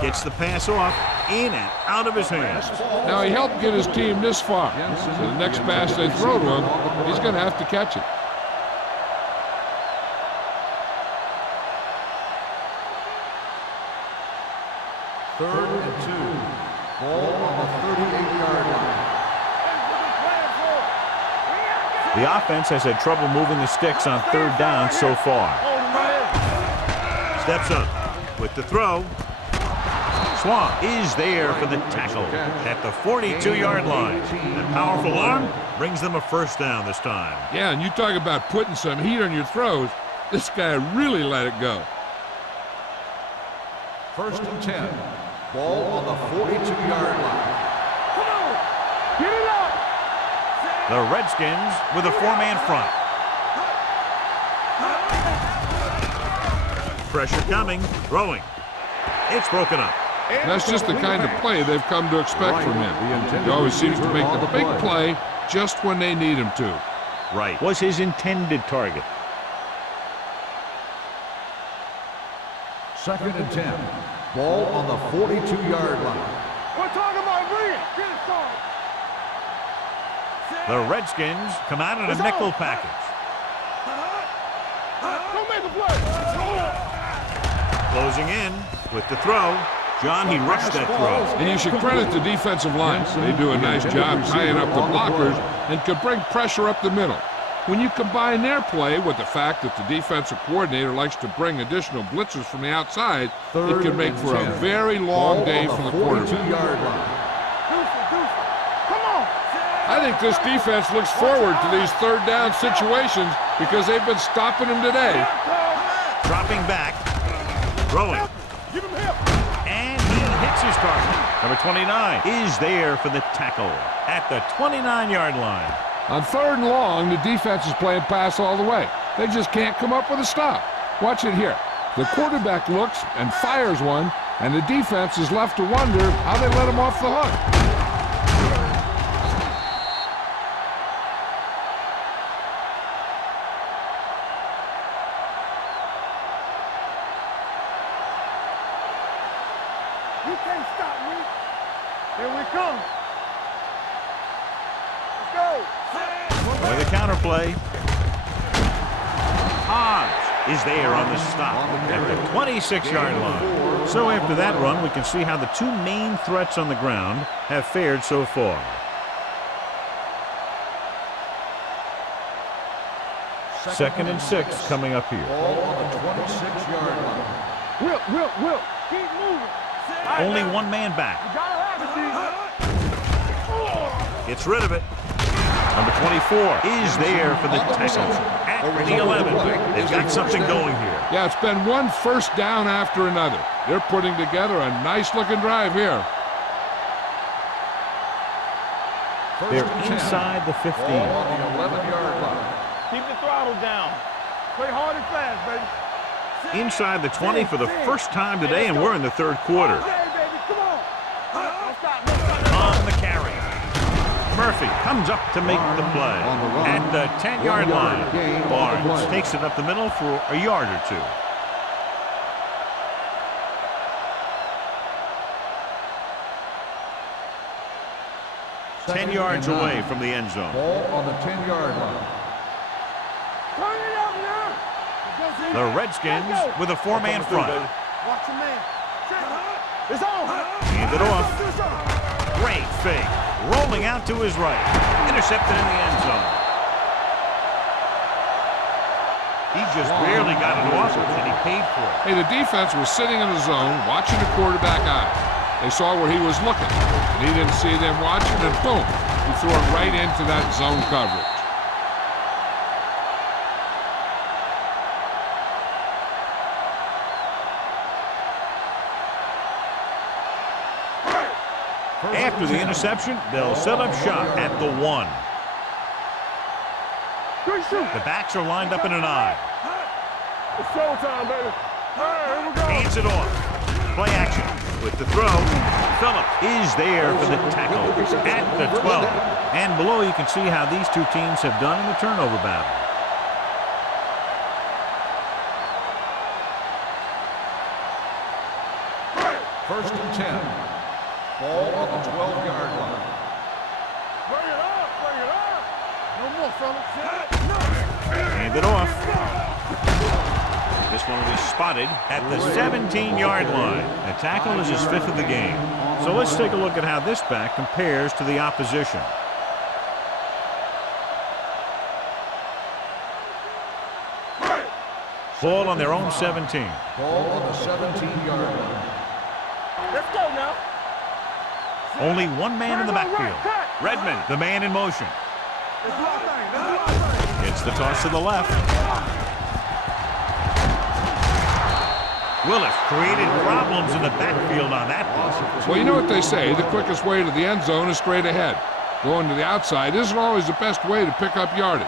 gets the pass off, in and out of his hands. Now, he helped get his team this far. So the next pass they throw to him, he's going to have to catch it. Third and 2. Ball on the 38-yard line. The offense has had trouble moving the sticks on 3rd down so far. Steps up with the throw. Swan is there for the tackle at the 42-yard line. That powerful arm brings them a 1st down this time. Yeah, and you talk about putting some heat on your throws. This guy really let it go. 1st and 10. Ball on the 42-yard line. Come on. Get it up. The Redskins with a 4-man front. Pressure coming, throwing. It's broken up. And that's just the kind of play they've come to expect from him. He always seems to make the big play just when they need him to. Right. Was his intended target. 2nd and 10. Ball on the 42-yard line. We're talking about bringing. Get it started. The Redskins come out in a nickel package. Don't make a play. Closing in with the throw. John, he rushed that throw. And you should credit the defensive line. They do a nice job tying up the blockers and can bring pressure up the middle. When you combine their play with the fact that the defensive coordinator likes to bring additional blitzers from the outside, it can make for a very long day for the quarterback. Come on. I think this defense looks forward to these 3rd down situations because they've been stopping them today. Dropping back, throwing, Give him help. and he hits his target. Number 29 is there for the tackle at the 29-yard line. On 3rd and long, the defense is playing pass all the way. They just can't come up with a stop. Watch it here. The quarterback looks and fires one, and the defense is left to wonder how they let him off the hook. You can't stop me. Here we come. Let's go. With a counterplay. Hobbs is there on the stop at the 26-yard line. So after that run, we can see how the 2 main threats on the ground have fared so far. Second and 6 coming up here. Ball on the 26-yard line. Will. Keep moving. Only 1 man back. You gotta have it, Gets rid of it. Number 24 is there for the tackle at the 11. They've got something going here. Yeah, it's been one 1st down after another. They're putting together a nice-looking drive here. They're inside the 15. Ball on the 11-yard line. Keep the throttle down. Play hard and fast, baby. Inside the 20 for the first time today, and we're in the 3rd quarter. Hey, baby, come on. Don't stop. On the carry. Murphy comes up to make the play at the 10-yard line. Barnes takes it up the middle for a yard or 2. Ten yards away from the end zone. Ball on the 10-yard line. Turn it up now. The Redskins with a 4-man front. Watch your man. Check. It's on. Hand it off. Great fake. Rolling out to his right. Intercepted in the end zone. He just barely got it off, and he paid for it. Hey, the defense was sitting in the zone, watching the quarterback eye. They saw where he was looking, and he didn't see them watching, and boom, he threw it right into that zone coverage. After the interception, they'll set up shop at the 1. The backs are lined up in an I. It's showtime, baby. All right, here we go. Hands it off. Play action with the throw. Phillips is there for the tackle at the 12. And below you can see how these two teams have done in the turnover battle. First and 10. Ball on the 12-yard line. Bring it up, bring it up. No more, fellas. Hand it off. This one will be spotted at the 17-yard line. The tackle is his 5th of the game. So let's take a look at how this back compares to the opposition. Ball on their own 17. Ball on the 17-yard line. Let's go now. Only one man in the backfield. Redmond, the man in motion. It's the toss to the left. Willis created problems in the backfield on that one. Well, you know what they say, the quickest way to the end zone is straight ahead. Going to the outside isn't always the best way to pick up yardage.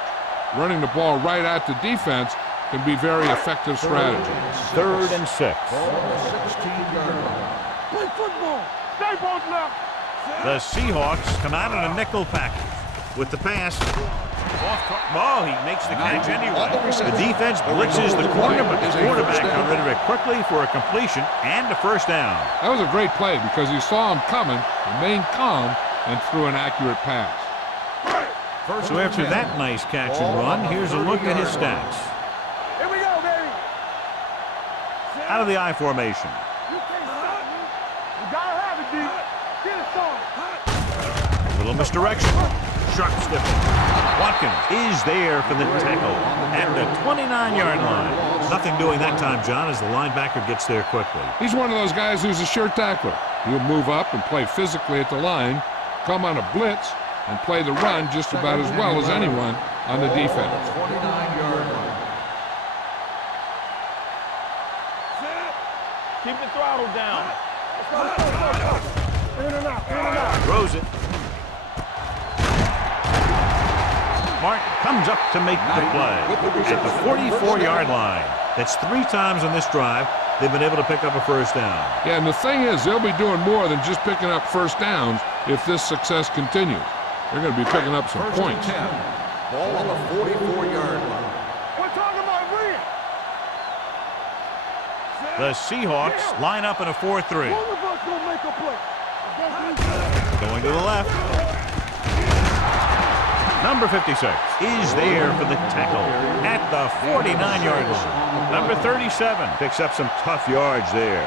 Running the ball right at the defense can be very effective strategy. 3rd and 6. Ball on the 16-yard line. Play football. Stay both now. The Seahawks come out in a nickel package with the pass. Oh, he makes the catch anyway. The defense blitzes the corner, but the quarterback got rid of it quickly for a completion and a first down. That was a great play because he saw him coming, remained calm, and threw an accurate pass. So after that nice catch and run, here's a look at his stats. Here we go, baby. Out of the I formation. You can't stop me. You gotta have it, D. Get it started. Little misdirection. Sharp stiffing. Watkins is there for the tackle at the 29-yard line. Nothing doing that time, John, as the linebacker gets there quickly. He's one of those guys who's a sure tackler. He'll move up and play physically at the line, come on a blitz, and play the run just about as well as anyone on the defense. 29-yard line. Keep the throttle down. In and out, in and out. Throws it. Martin comes up to make the play at the 44-yard line. That's 3 times on this drive they've been able to pick up a first down. Yeah, and the thing is, they'll be doing more than just picking up first downs if this success continues. They're going to be picking up some First points. and 10. Ball on the 44-yard line. We're talking about win. The Seahawks line up in a 4-3. One of us gonna make a play. Going to the left. Number 56 is there for the tackle at the 49-yard line. Number 37 picks up some tough yards there.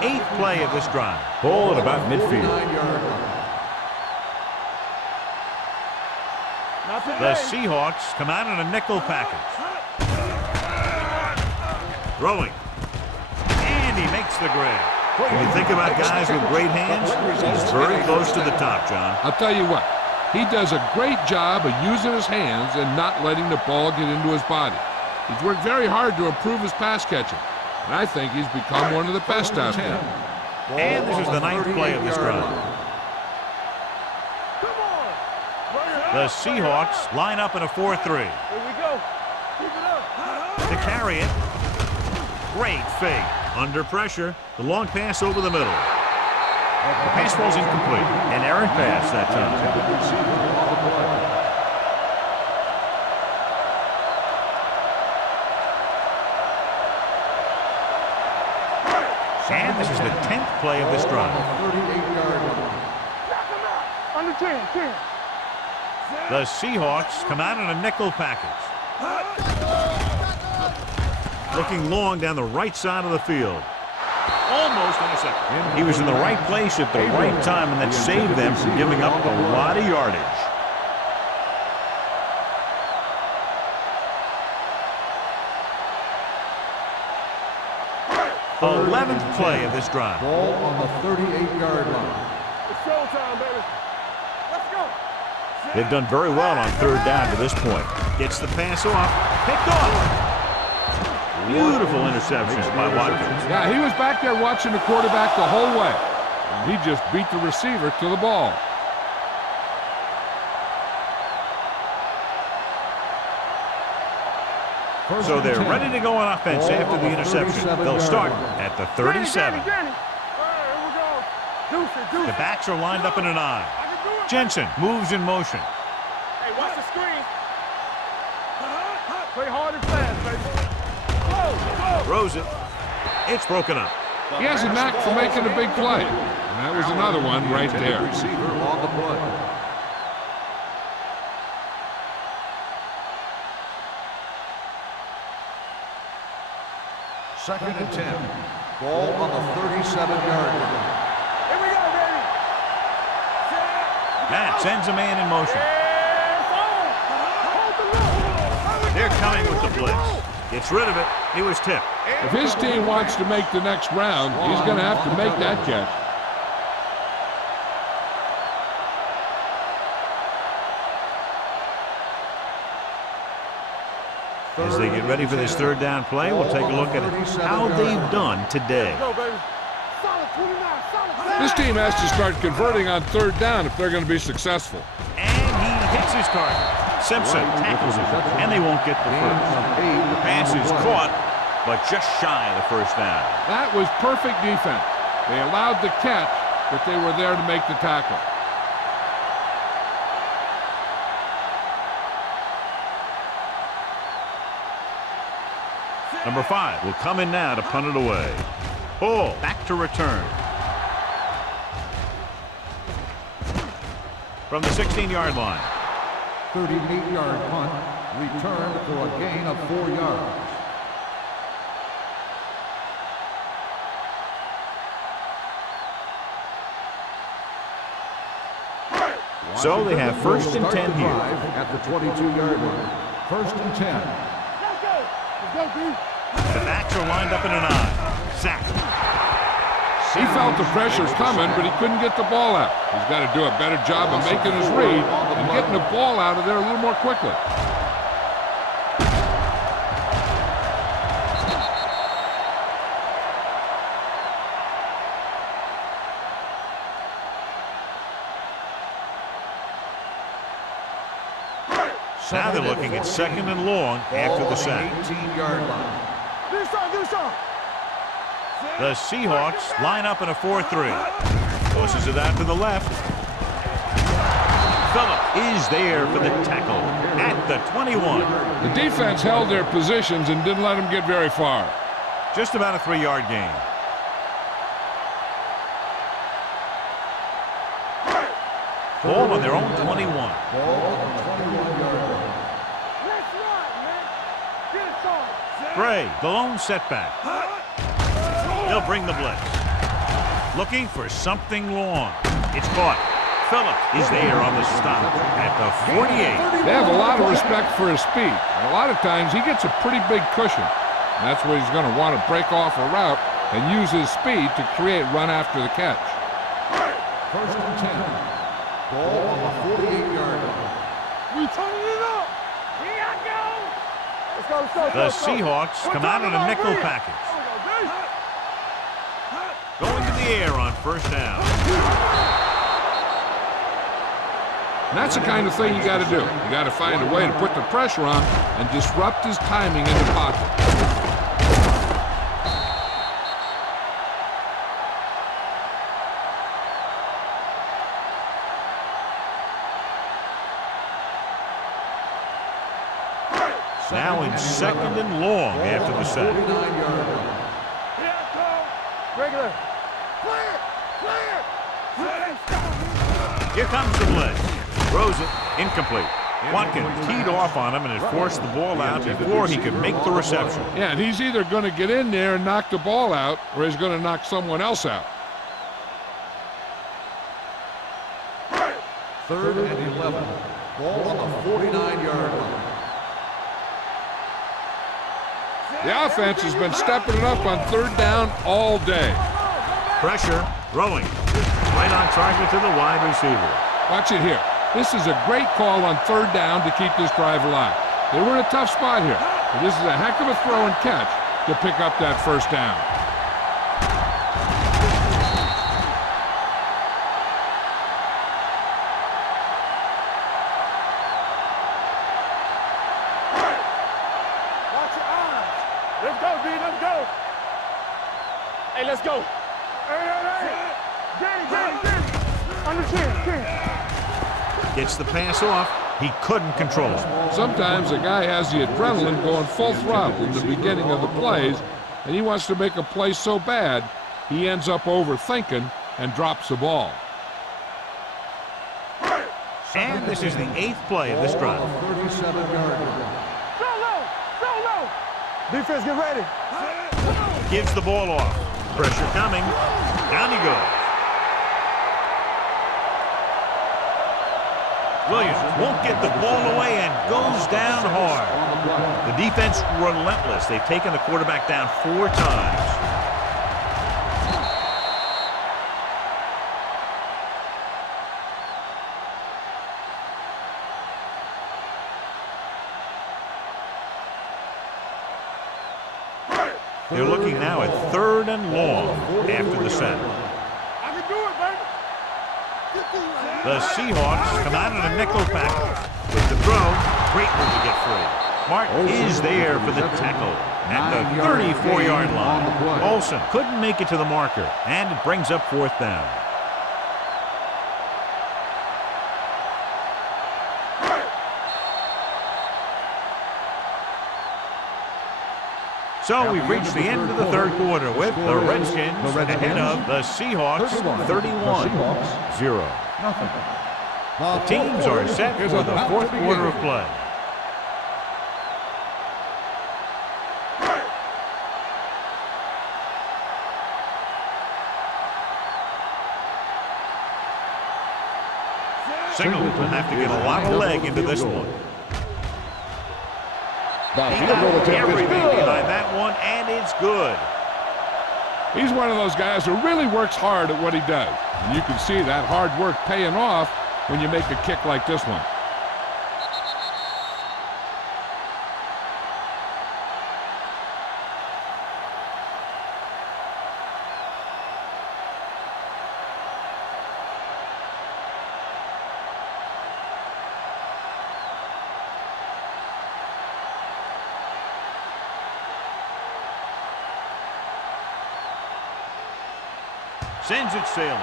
Eighth play of this drive. Ball at about midfield. 49-yard line. The Seahawks come out in a nickel package. Throwing. And he makes the grab. When you think about guys with great hands, he's very close to the top, John. I'll tell you what, he does a great job of using his hands and not letting the ball get into his body. He's worked very hard to improve his pass catching, and I think he's become one of the best out there. And this is the 9th play of this drive. The Seahawks line up in a 4-3. Here we go. Keep it up. To carry it. Great fake. Under pressure. The long pass over the middle. The pass falls incomplete. An errant pass that time. And this is the 10th play of this drive. 38-yard line. Knock him out. Under 10. The Seahawks come out in a nickel package. Looking long down the right side of the field. Almost intercepted. He was in the right place at the right time, and that saved them from giving up a lot of yardage. 11th play of this drive. Ball on the 38-yard line. It's showtime, baby. Let's go. They've done very well on third down to this point. Gets the pass off. Picked off. Beautiful interceptions by Watkins. Yeah, he was back there watching the quarterback the whole way. And he just beat the receiver to the ball. So they're ready to go on offense after the interception. They'll start at the 37. The backs are lined up in an I. Jensen moves in motion. Hey, watch the screen. Play hard and fast, baby. Throws it. It's broken up. He has a knack for making a big play. And that was another one right there. Receiver on the play. Second and 10. Ball on the 37-yard line. Here we go, baby. Matt sends a man in motion. They're coming with the blitz. Gets rid of it. He was tipped. If his team wants to make the next round, he's going to have to make that catch. As they get ready for this third down play, we'll take a look at how they've done today. Go, baby. Solid 29, solid. This team has to start converting on third down if they're going to be successful. And he hits his target. Simpson tackles him, and they won't get the first. The pass is caught, but just shy of the first down. That was perfect defense. They allowed the catch, but they were there to make the tackle. Number 5 will come in now to punt it away. Ball back to return. From the 16-yard line. 38-yard punt, returned for a gain of 4 yards. So they have first and 10 here. At the 22-yard line. First and 10. Let's go. Let's go, B. The backs are lined up in an I. Sack. He felt the pressure coming, but he couldn't get the ball out. He's got to do a better job of making his read and getting the ball out of there a little more quickly. Now they're looking at second and long after the sack. 18-yard line. Do some. The Seahawks line up in a 4-3. Tosses it out to the left. Phillip is there for the tackle at the 21. The defense held their positions and didn't let them get very far. Just about a 3-yard gain. Ball on their own 21. Ball on the 21-yard line. Let's run, man. Get it started. Gray, the lone setback. They'll bring the blitz. Looking for something long. It's caught. Phillip is there on the stop at the 48. They have a lot of respect for his speed. And a lot of times he gets a pretty big cushion. And that's where he's going to want to break off a route and use his speed to create run after the catch. First and 10. Ball on the 48-yard line. We turning it up. Here I go. Let's go. The Seahawks come out in a nickel package. Going to the air on first down. And that's the kind of thing you got to do. You got to find a way to put the pressure on and disrupt his timing in the pocket. Now in second and long after the sack. 49-yard line. Here I go. Regular. Clear. Here comes the blitz. Throws it. Incomplete. Watkins teed off on him and had forced the ball out before he could make the reception. Yeah, and he's either going to get in there and knock the ball out, or he's going to knock someone else out. 3rd and 11. Ball on the 49-yard line. The offense has been stepping it up on 3rd down all day. Pressure, throwing. Right on target to the wide receiver. Watch it here. This is a great call on 3rd down to keep this drive alive. They were in a tough spot here, but this is a heck of a throw and catch to pick up that 1st down. Watch your eyes. Let's go, B. Let's go. Hey, let's go. Hey. Get it. On the chin. Gets the pass off. He couldn't control it. Sometimes a guy has the adrenaline going full throttle in the beginning of the plays, and he wants to make a play so bad, he ends up overthinking and drops the ball. And this is the 8th play of this drive. 37-yard line. Go low. Defense, get ready. Gives the ball off. Pressure coming. Down he goes. Williams won't get the ball away and goes down hard. The defense relentless. They've taken the quarterback down 4 times. They're looking now at 3rd and long after the set. I can do it, baby. The Seahawks come out in a nickel package. With the throw, great move to get free. Martin is there for the tackle at the 34-yard line. Olsen couldn't make it to the marker, and it brings up 4th down. So we've reached the end of the 3rd quarter with the Redskins ahead of the Seahawks 31-0. The teams are set for the 4th quarter of play. Singleton will have to get a lot of leg into this one. He got everything behind that one, and it's good. He's one of those guys who really works hard at what he does. And you can see that hard work paying off when you make a kick like this one. Sends it sailing.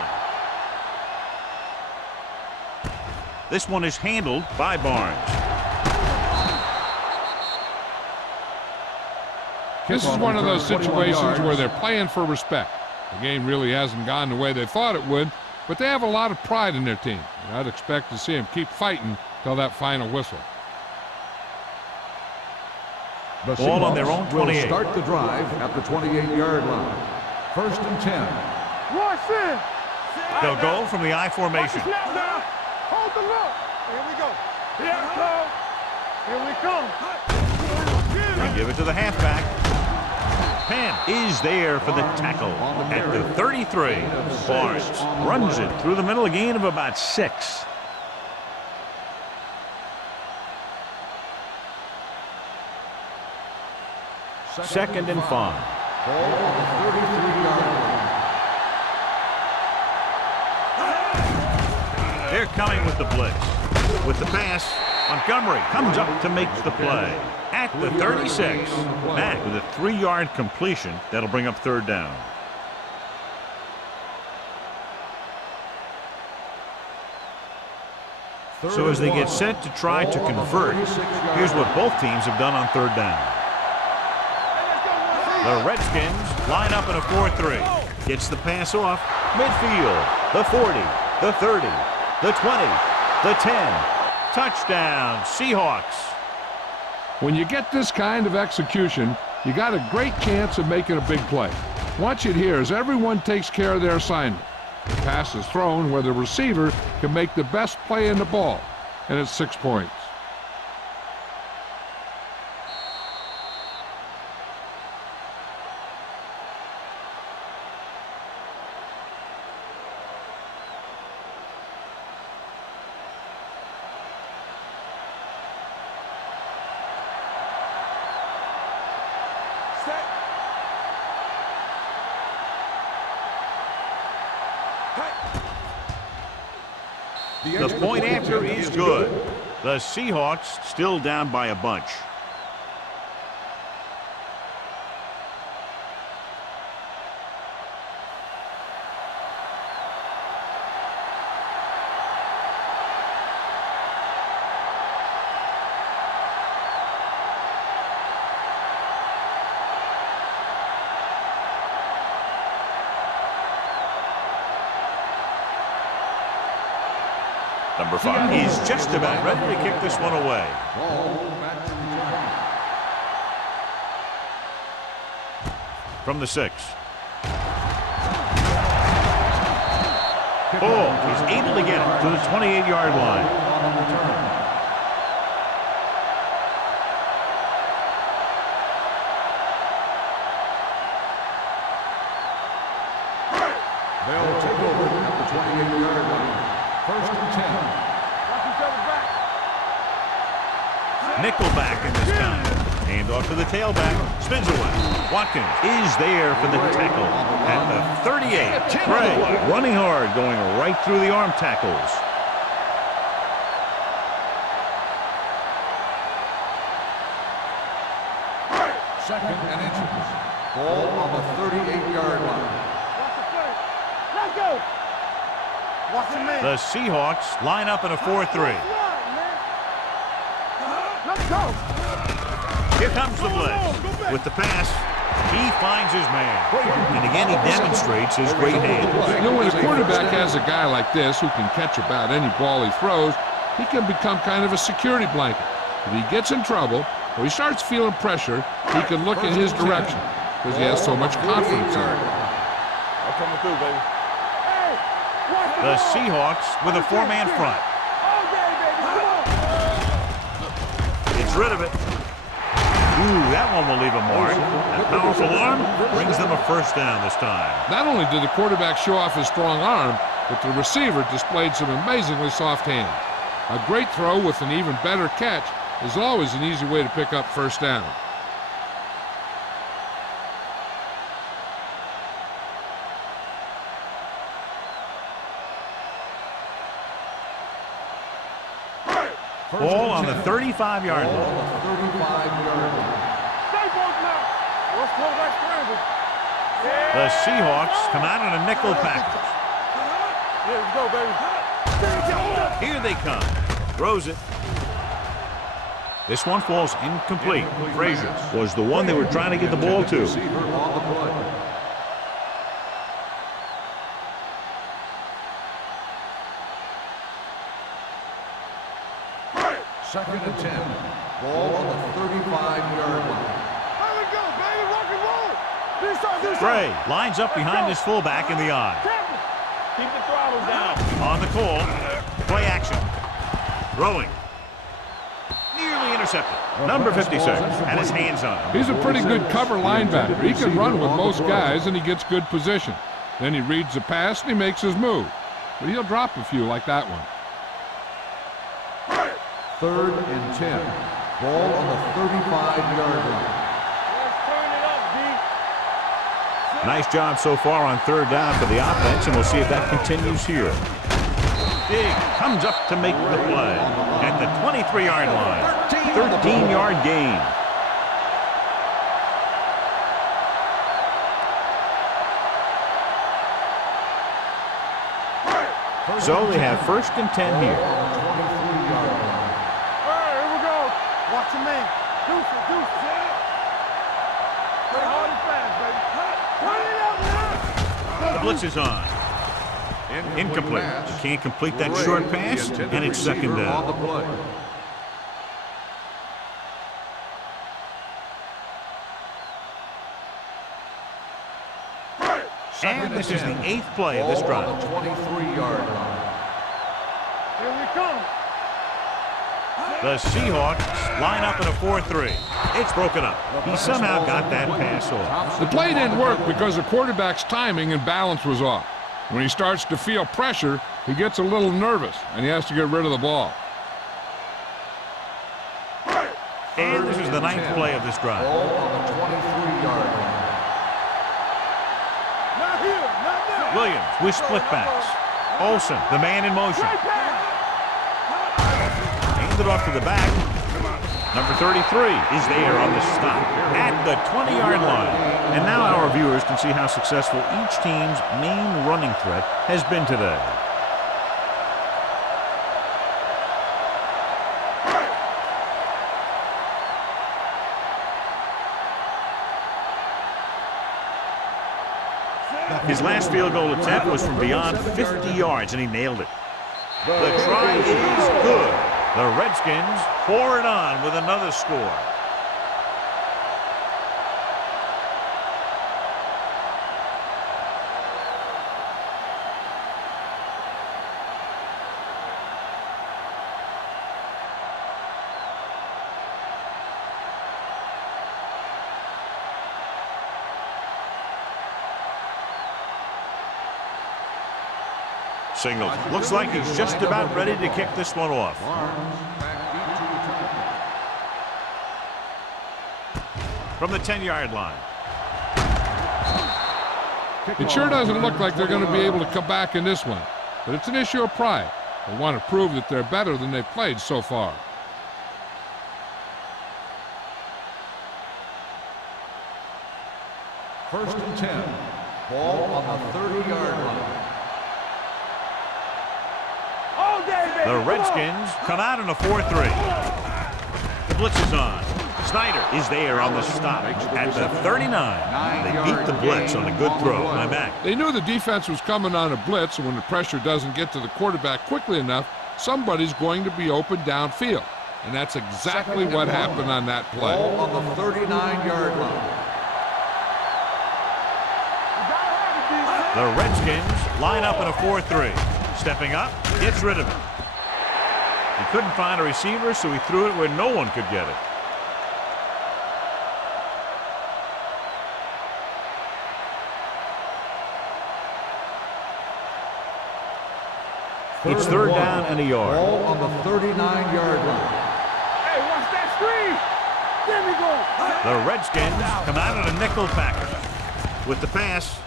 This one is handled by Barnes. This is one of those situations where they're playing for respect. The game really hasn't gone the way they thought it would, but they have a lot of pride in their team. And I'd expect to see them keep fighting till that final whistle. The Ball on their own 28. will start the drive at the 28-yard line. 1st and 10. Watch this. They'll go from the I formation. Snap down. Hold the look. Here we go. Here we come. They give it to the halfback. Penn is there for the tackle at the 33. Barnes runs it through the middle, a gain of about 6. Second and 5. Ball on the 33-yard line. They're coming with the blitz. With the pass, Montgomery comes up to make the play. At the 36, back with a 3-yard completion. That'll bring up 3rd down. So as they get set to try to convert, here's what both teams have done on 3rd down. The Redskins line up in a 4-3. Gets the pass off. Midfield. The 40. The 30. The 20. The 10. Touchdown, Seahawks. When you get this kind of execution, you got a great chance of making a big play. Watch it here as everyone takes care of their assignment. The pass is thrown where the receiver can make the best play in the ball, and it's 6 points. The point after is good. The Seahawks still down by a bunch. Number 5 is just about ready to kick this one away. From the 6. Oh, he's able to get it to the 28-yard line. They'll take over at the 28-yard line. First and 10. Nickelback in this time. Hand off to the tailback. Spins away. Watkins is there for the tackle at the 38. Gray running hard, going right through the arm tackles. Second and inches. Ball on the 38-yard line. Let's go. The Seahawks line up in a 4-3. Let's go. Here comes the blitz. With the pass, he finds his man. And again, he demonstrates his great hands. You know, when a quarterback has a guy like this who can catch about any ball he throws, he can become kind of a security blanket. If he gets in trouble or he starts feeling pressure, he can look in his direction because he has so much confidence in him. I'm coming through, baby. The Seahawks with a 4-man front. Gets rid of it. Ooh, that one will leave a mark. That powerful arm brings them a first down this time. Not only did the quarterback show off his strong arm, but the receiver displayed some amazingly soft hands. A great throw with an even better catch is always an easy way to pick up first down. Ball on the 35-yard line. The Seahawks come out in a nickel package. Let's go, baby. Here they come. Throws it. This one falls incomplete. Frazier was the one they were trying to get the ball to. Second and 10. Ball on the 35-yard line. Here we go, baby. Rock and roll. Gray lines up behind his fullback in the eye. Keep the throttle down. On the call. Play action. Throwing. Nearly intercepted. Number 56 had his hands on him. He's a pretty good cover linebacker. He can run with most guys, and he gets good position. Then he reads the pass, and he makes his move. But he'll drop a few like that one. Third and 10. Ball on the 35-yard line. Let's turn it up, D. Nice job so far on third down for the offense, and we'll see if that continues here. Diggs comes up to make the play at the 23-yard line. 13-yard gain. So they have first and 10 here. Here we go. Watch your man. Deuce it. Play hard and fast, baby. Turn it up now. The blitz is on. Incomplete. You can't complete that short pass, and it's second down. And this is the 8th play of this drive. 23-yard line. Here we come. The Seahawks line up in a 4-3. It's broken up. He somehow got that pass off. The play didn't work because the quarterback's timing and balance was off. When he starts to feel pressure, he gets a little nervous, and he has to get rid of the ball. And this is the 9th play of this drive. Ball on the 23-yard line. Not here. Not there. Williams with split backs. Olsen, the man in motion. Handed off to the back. Number 33 is there on the stop at the 20-yard line. And now our viewers can see how successful each team's main running threat has been today. His last field goal attempt was from beyond 50 yards, and he nailed it. The try is good. The Redskins pour it on with another score. Signals. Looks like he's just about ready to kick this one off. From the 10-yard line. It sure doesn't look like they're going to be able to come back in this one, but it's an issue of pride. They want to prove that they're better than they've played so far. First and 10. Ball on the 30-yard line. The Redskins come out in a 4-3. The blitz is on. Snyder is there on the stop at the 39. They beat the blitz on a good throw by Mack. They knew the defense was coming on a blitz, and when the pressure doesn't get to the quarterback quickly enough, somebody's going to be open downfield. And that's exactly what happened on that play. Ball on the 39-yard line. The Redskins line up in a 4-3. Stepping up, gets rid of it. He couldn't find a receiver, so he threw it where no one could get it. It's third down and a yard. Ball on the 39-yard line. Hey, watch that screen. There we go. The Redskins come out in a nickel package. With the pass,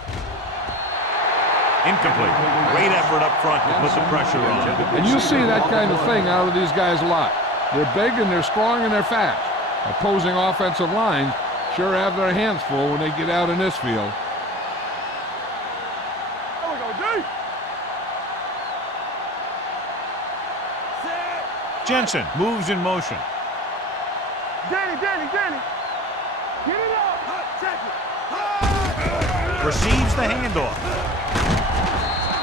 incomplete. Great effort up front to put the pressure on. And you see that kind of thing out of these guys a lot. They're big and they're strong and they're fast. Opposing offensive lines sure have their hands full when they get out in this field. There we go, D. Jensen moves in motion. Danny. Get it up. Check it. Receives the handoff.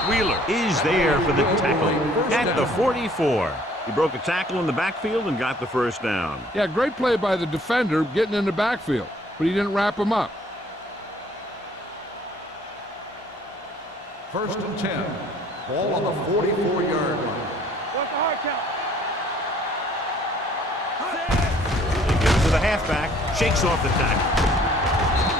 Wheeler is there for the tackle at the 44. He broke a tackle in the backfield and got the first down. Yeah, great play by the defender getting in the backfield, but he didn't wrap him up. First and 10. Ball on the 44-yard line. What's the hard count? He gives to the halfback, shakes off the tackle.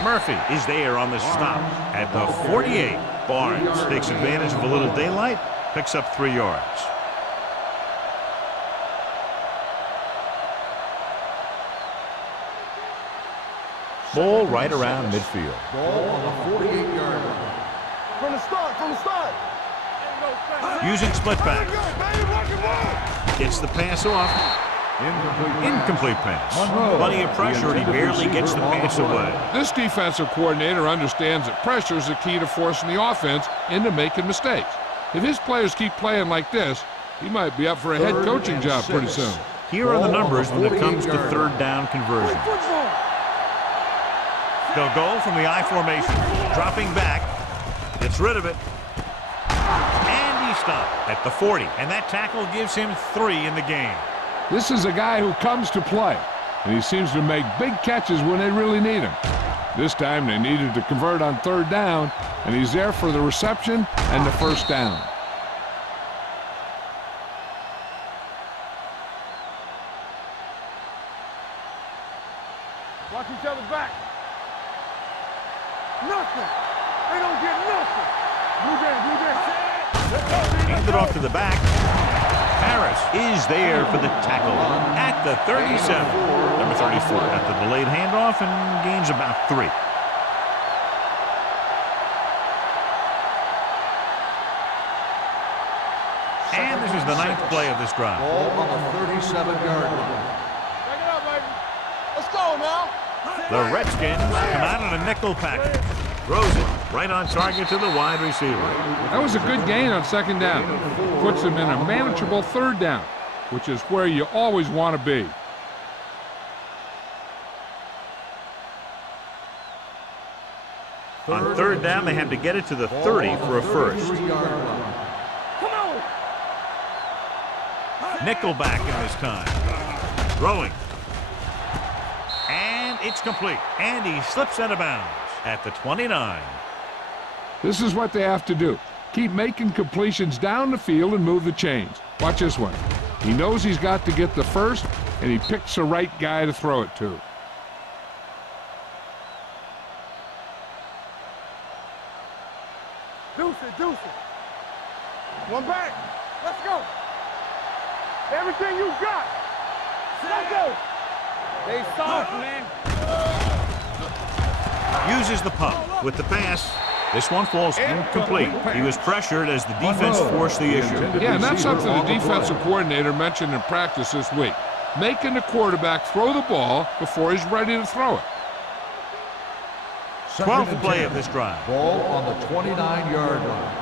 Murphy is there on the stop at the 48. Barnes takes advantage of a little daylight, picks up 3 yards. Ball right around midfield. Ball on the 48-yard line. From the start. Using split backs. Gets the pass off. Incomplete pass. Plenty of pressure, and he barely gets the pass away. This defensive coordinator understands that pressure is the key to forcing the offense into making mistakes. If his players keep playing like this, he might be up for a head coaching job pretty soon. Here are the numbers when it comes to third down conversion. They'll go from the I formation, dropping back, gets rid of it, and stop at the 40, and that tackle gives him 3 in the game. This is a guy who comes to play, and he seems to make big catches when they really need him. This time they needed to convert on 3rd down, and he's there for the reception and the 1st down. Watch each other back. Nothing. They don't get nothing. Blue game. Hand it off to the back. Harris is there for the tackle at the 37. Number 34 at the delayed handoff and gains about 3. And this is the 9th play of this drive. Ball on the 37-yard line. Back it up, baby. Let's go now. The Redskins come out in a nickel package. Throws it right on target to the wide receiver. That was a good gain on 2nd down. Puts him in a manageable 3rd down, which is where you always want to be. On 3rd down, they have to get it to the 30 for a first. Come on. Nickelback in this time. Throwing. And it's complete. And he slips out of bounds at the 29. This is what they have to do. Keep making completions down the field and move the chains. Watch this one. He knows he's got to get the first, and he picks the right guy to throw it to. Deuce it. One back. Let's go. Everything you got. Let's go. They soft, man. Uses the pump with the pass. This one falls incomplete. He was pressured as the defense forced the issue. Yeah, and that's something the defensive coordinator mentioned in practice this week. Making the quarterback throw the ball before he's ready to throw it. 12th play of this drive. Ball on the 29-yard line.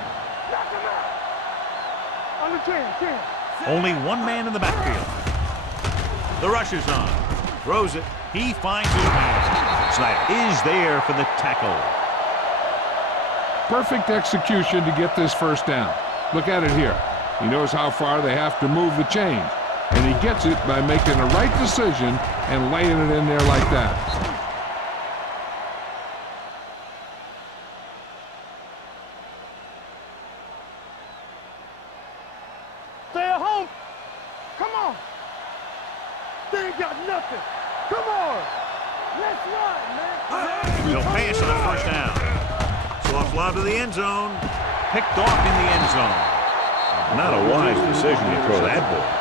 Knock him out. On the 10. Only one man in the backfield. The rush is on. Throws it. He finds his man. Snyder is there for the tackle. Perfect execution to get this 1st down. Look at it here. He knows how far they have to move the chains, and he gets it by making the right decision and laying it in there like that. Stay at home. Come on. They ain't got nothing. Come on. Let's run, man. He'll pass on the 1st down. Soft lob to the end zone. Picked off in the end zone. Not a wise decision to throw that ball.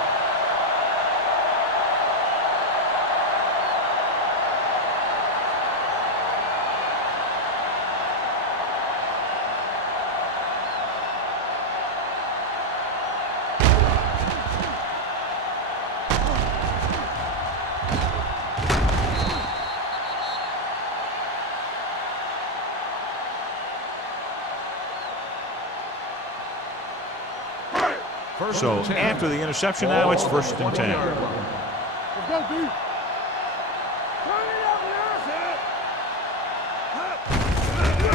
So after the interception now, it's 1st and 10. Let's go, D. Turn it up now.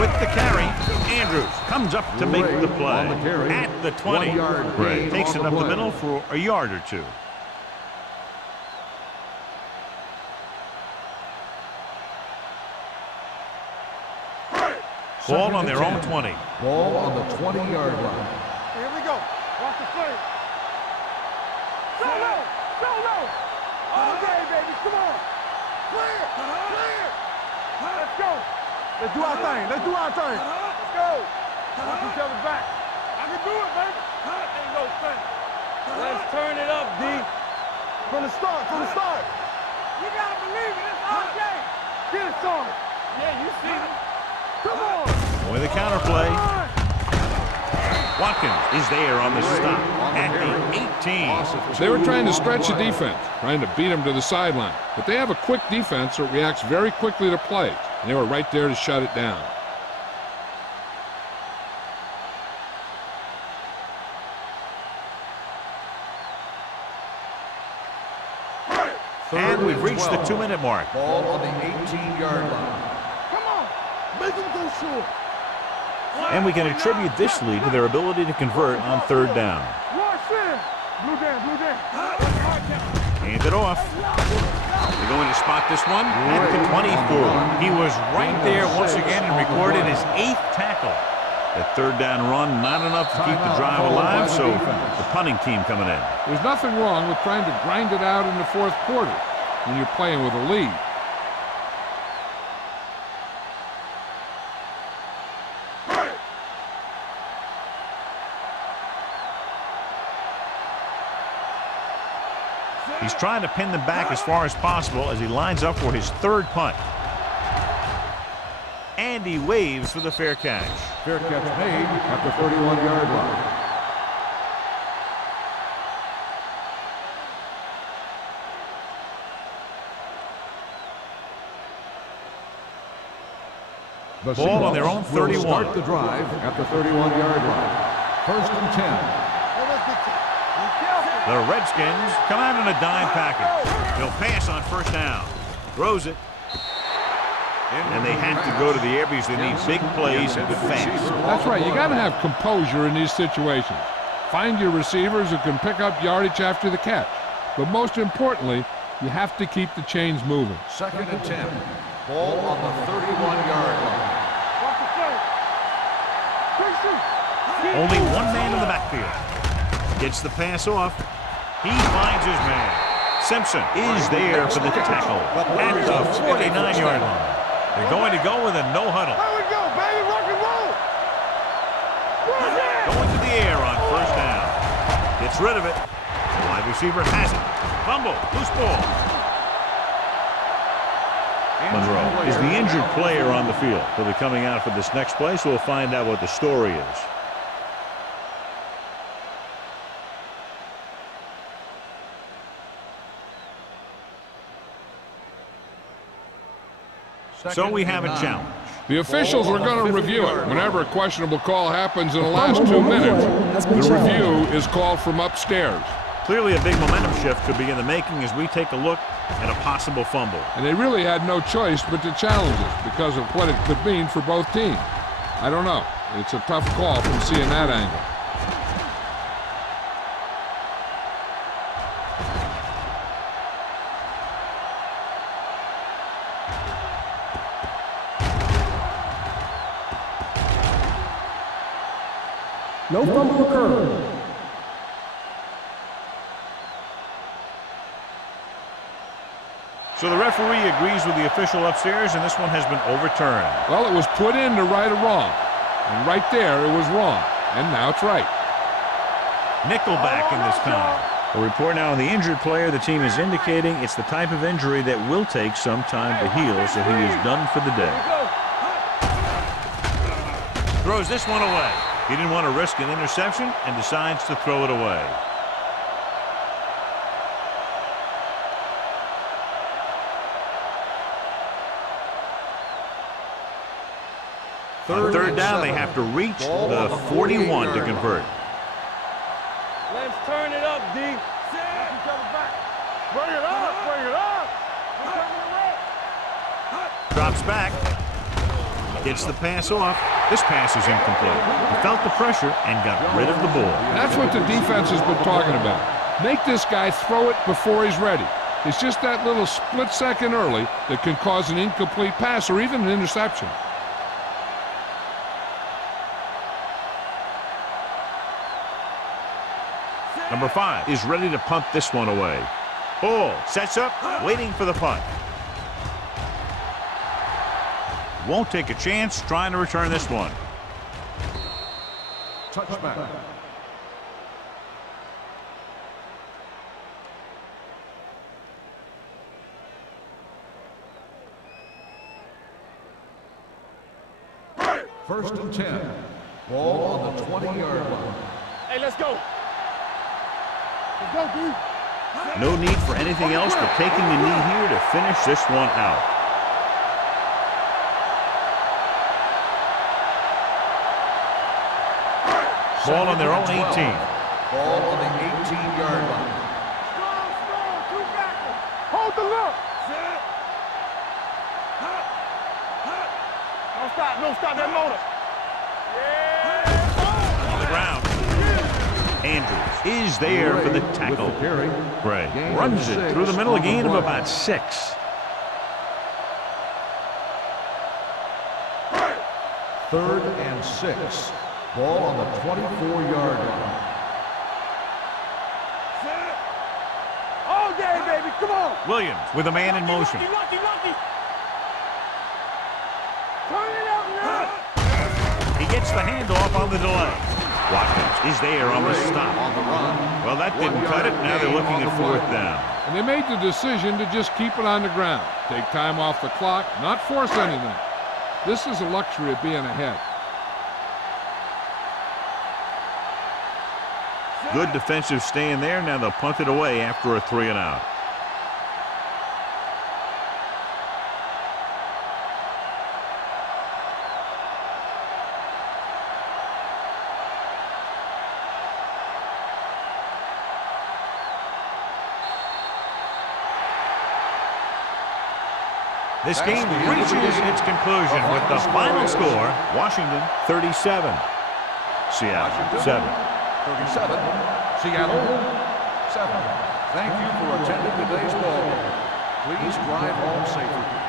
With the carry, Andrews comes up to make the play at the 20. Right. Takes it up the middle for a yard or 2. Ball on their own 20. Ball on the 20-yard line. Here we go. Watch the play. Go low. All day, baby. Come on. Clear. Let's go. Let's do our thing. Let's go. Watch each other back. I can do it, baby. Ain't no thing. Let's turn it up, D. From the start. You gotta believe it. It's our game. Get it started. Yeah, you see it. Come on. With the counter play. Watkins is there on the stop at the 18. They were trying to stretch the defense, trying to beat them to the sideline. But they have a quick defense that reacts very quickly to plays. And they were right there to shut it down. And we've reached the 2-minute mark. Ball on the 18-yard line. Come on. Make them go short. And we can attribute this lead to their ability to convert on third down. Hand it off. They're going to spot this one at the 24. He was right there once again and recorded his 8th tackle. That third down run, not enough to keep the drive alive, so the punting team coming in. There's nothing wrong with trying to grind it out in the fourth quarter when you're playing with a lead. He's trying to pin them back as far as possible as he lines up for his third punt. And he waves for the fair catch. Fair catch made at the 31-yard line. The Ball on their own 31. Will start the drive at the 31-yard line. First and 10. The Redskins come out in a dime package. He'll pass on first down. Throws it. And they have to go to the air because they need big plays fast. That's right. You got to have composure in these situations. Find your receivers who can pick up yardage after the catch. But most importantly, you have to keep the chains moving. Second and 10. Ball on the 31-yard line. Only one man in the backfield. Gets the pass off. He finds his man. Simpson is there for the tackle at the 49-yard line. They're going to go with a no huddle. There we go, baby, rock and roll. Going to the air on first down. Gets rid of it. The wide receiver has it. Fumble, loose ball. Monroe is the injured player on the field. He'll be coming out for this next play, so we'll find out what the story is. So we have a challenge. The officials are going to review it. Whenever a questionable call happens in the last 2 minutes, the review is called from upstairs. Clearly a big momentum shift could be in the making as we take a look at a possible fumble. And they really had no choice but to challenge it because of what it could mean for both teams. I don't know. It's a tough call from seeing that angle. No fumble occurred. So the referee agrees with the official upstairs, and this one has been overturned. Well, it was put in to right a wrong. And right there, it was wrong. And now it's right. Nickelback in this time. A report now on the injured player. The team is indicating it's the type of injury that will take some time to heal, so he is done for the day. Throws this one away. He didn't want to risk an interception and decides to throw it away. On third down, they have to reach the 41 to convert. Let's turn it up, D. Bring it up, bring it up. Drops back. Gets the pass off. This pass is incomplete. He felt the pressure and got rid of the ball. That's what the defense has been talking about. Make this guy throw it before he's ready. It's just that little split second early that can cause an incomplete pass or even an interception. Number 5 is ready to punt this one away. Ball sets up, waiting for the punt. Won't take a chance trying to return this one. Touchback. First and 10. Ball on the 20-yard line. Hey, let's go. Let's go, dude. No need for anything else but taking a knee here to finish this one out. Ball on their own 18. Ball on the 18-yard line. Strong, two backwards. Hold the look. No stop that motor. Yeah. Andrews is there for the tackle. Gray runs it through the middle, a gain of about 6. Third and 6. Ball on the 24-yard line. All day, baby. Come on. Williams with a man in motion. Turn it up now. He gets the handoff on the delay. Watkins is there on the stop. On the run. Well, that didn't cut it. Now they're looking at 4th down. And they made the decision to just keep it on the ground. Take time off the clock, not force anything. This is a luxury of being ahead. Good defensive stand there. Now they'll punt it away after a 3 and out. This game reaches its conclusion with the final score, Washington 37, Seattle 7. 37. Seattle 7. Thank you for attending today's ball game. Please drive home safely.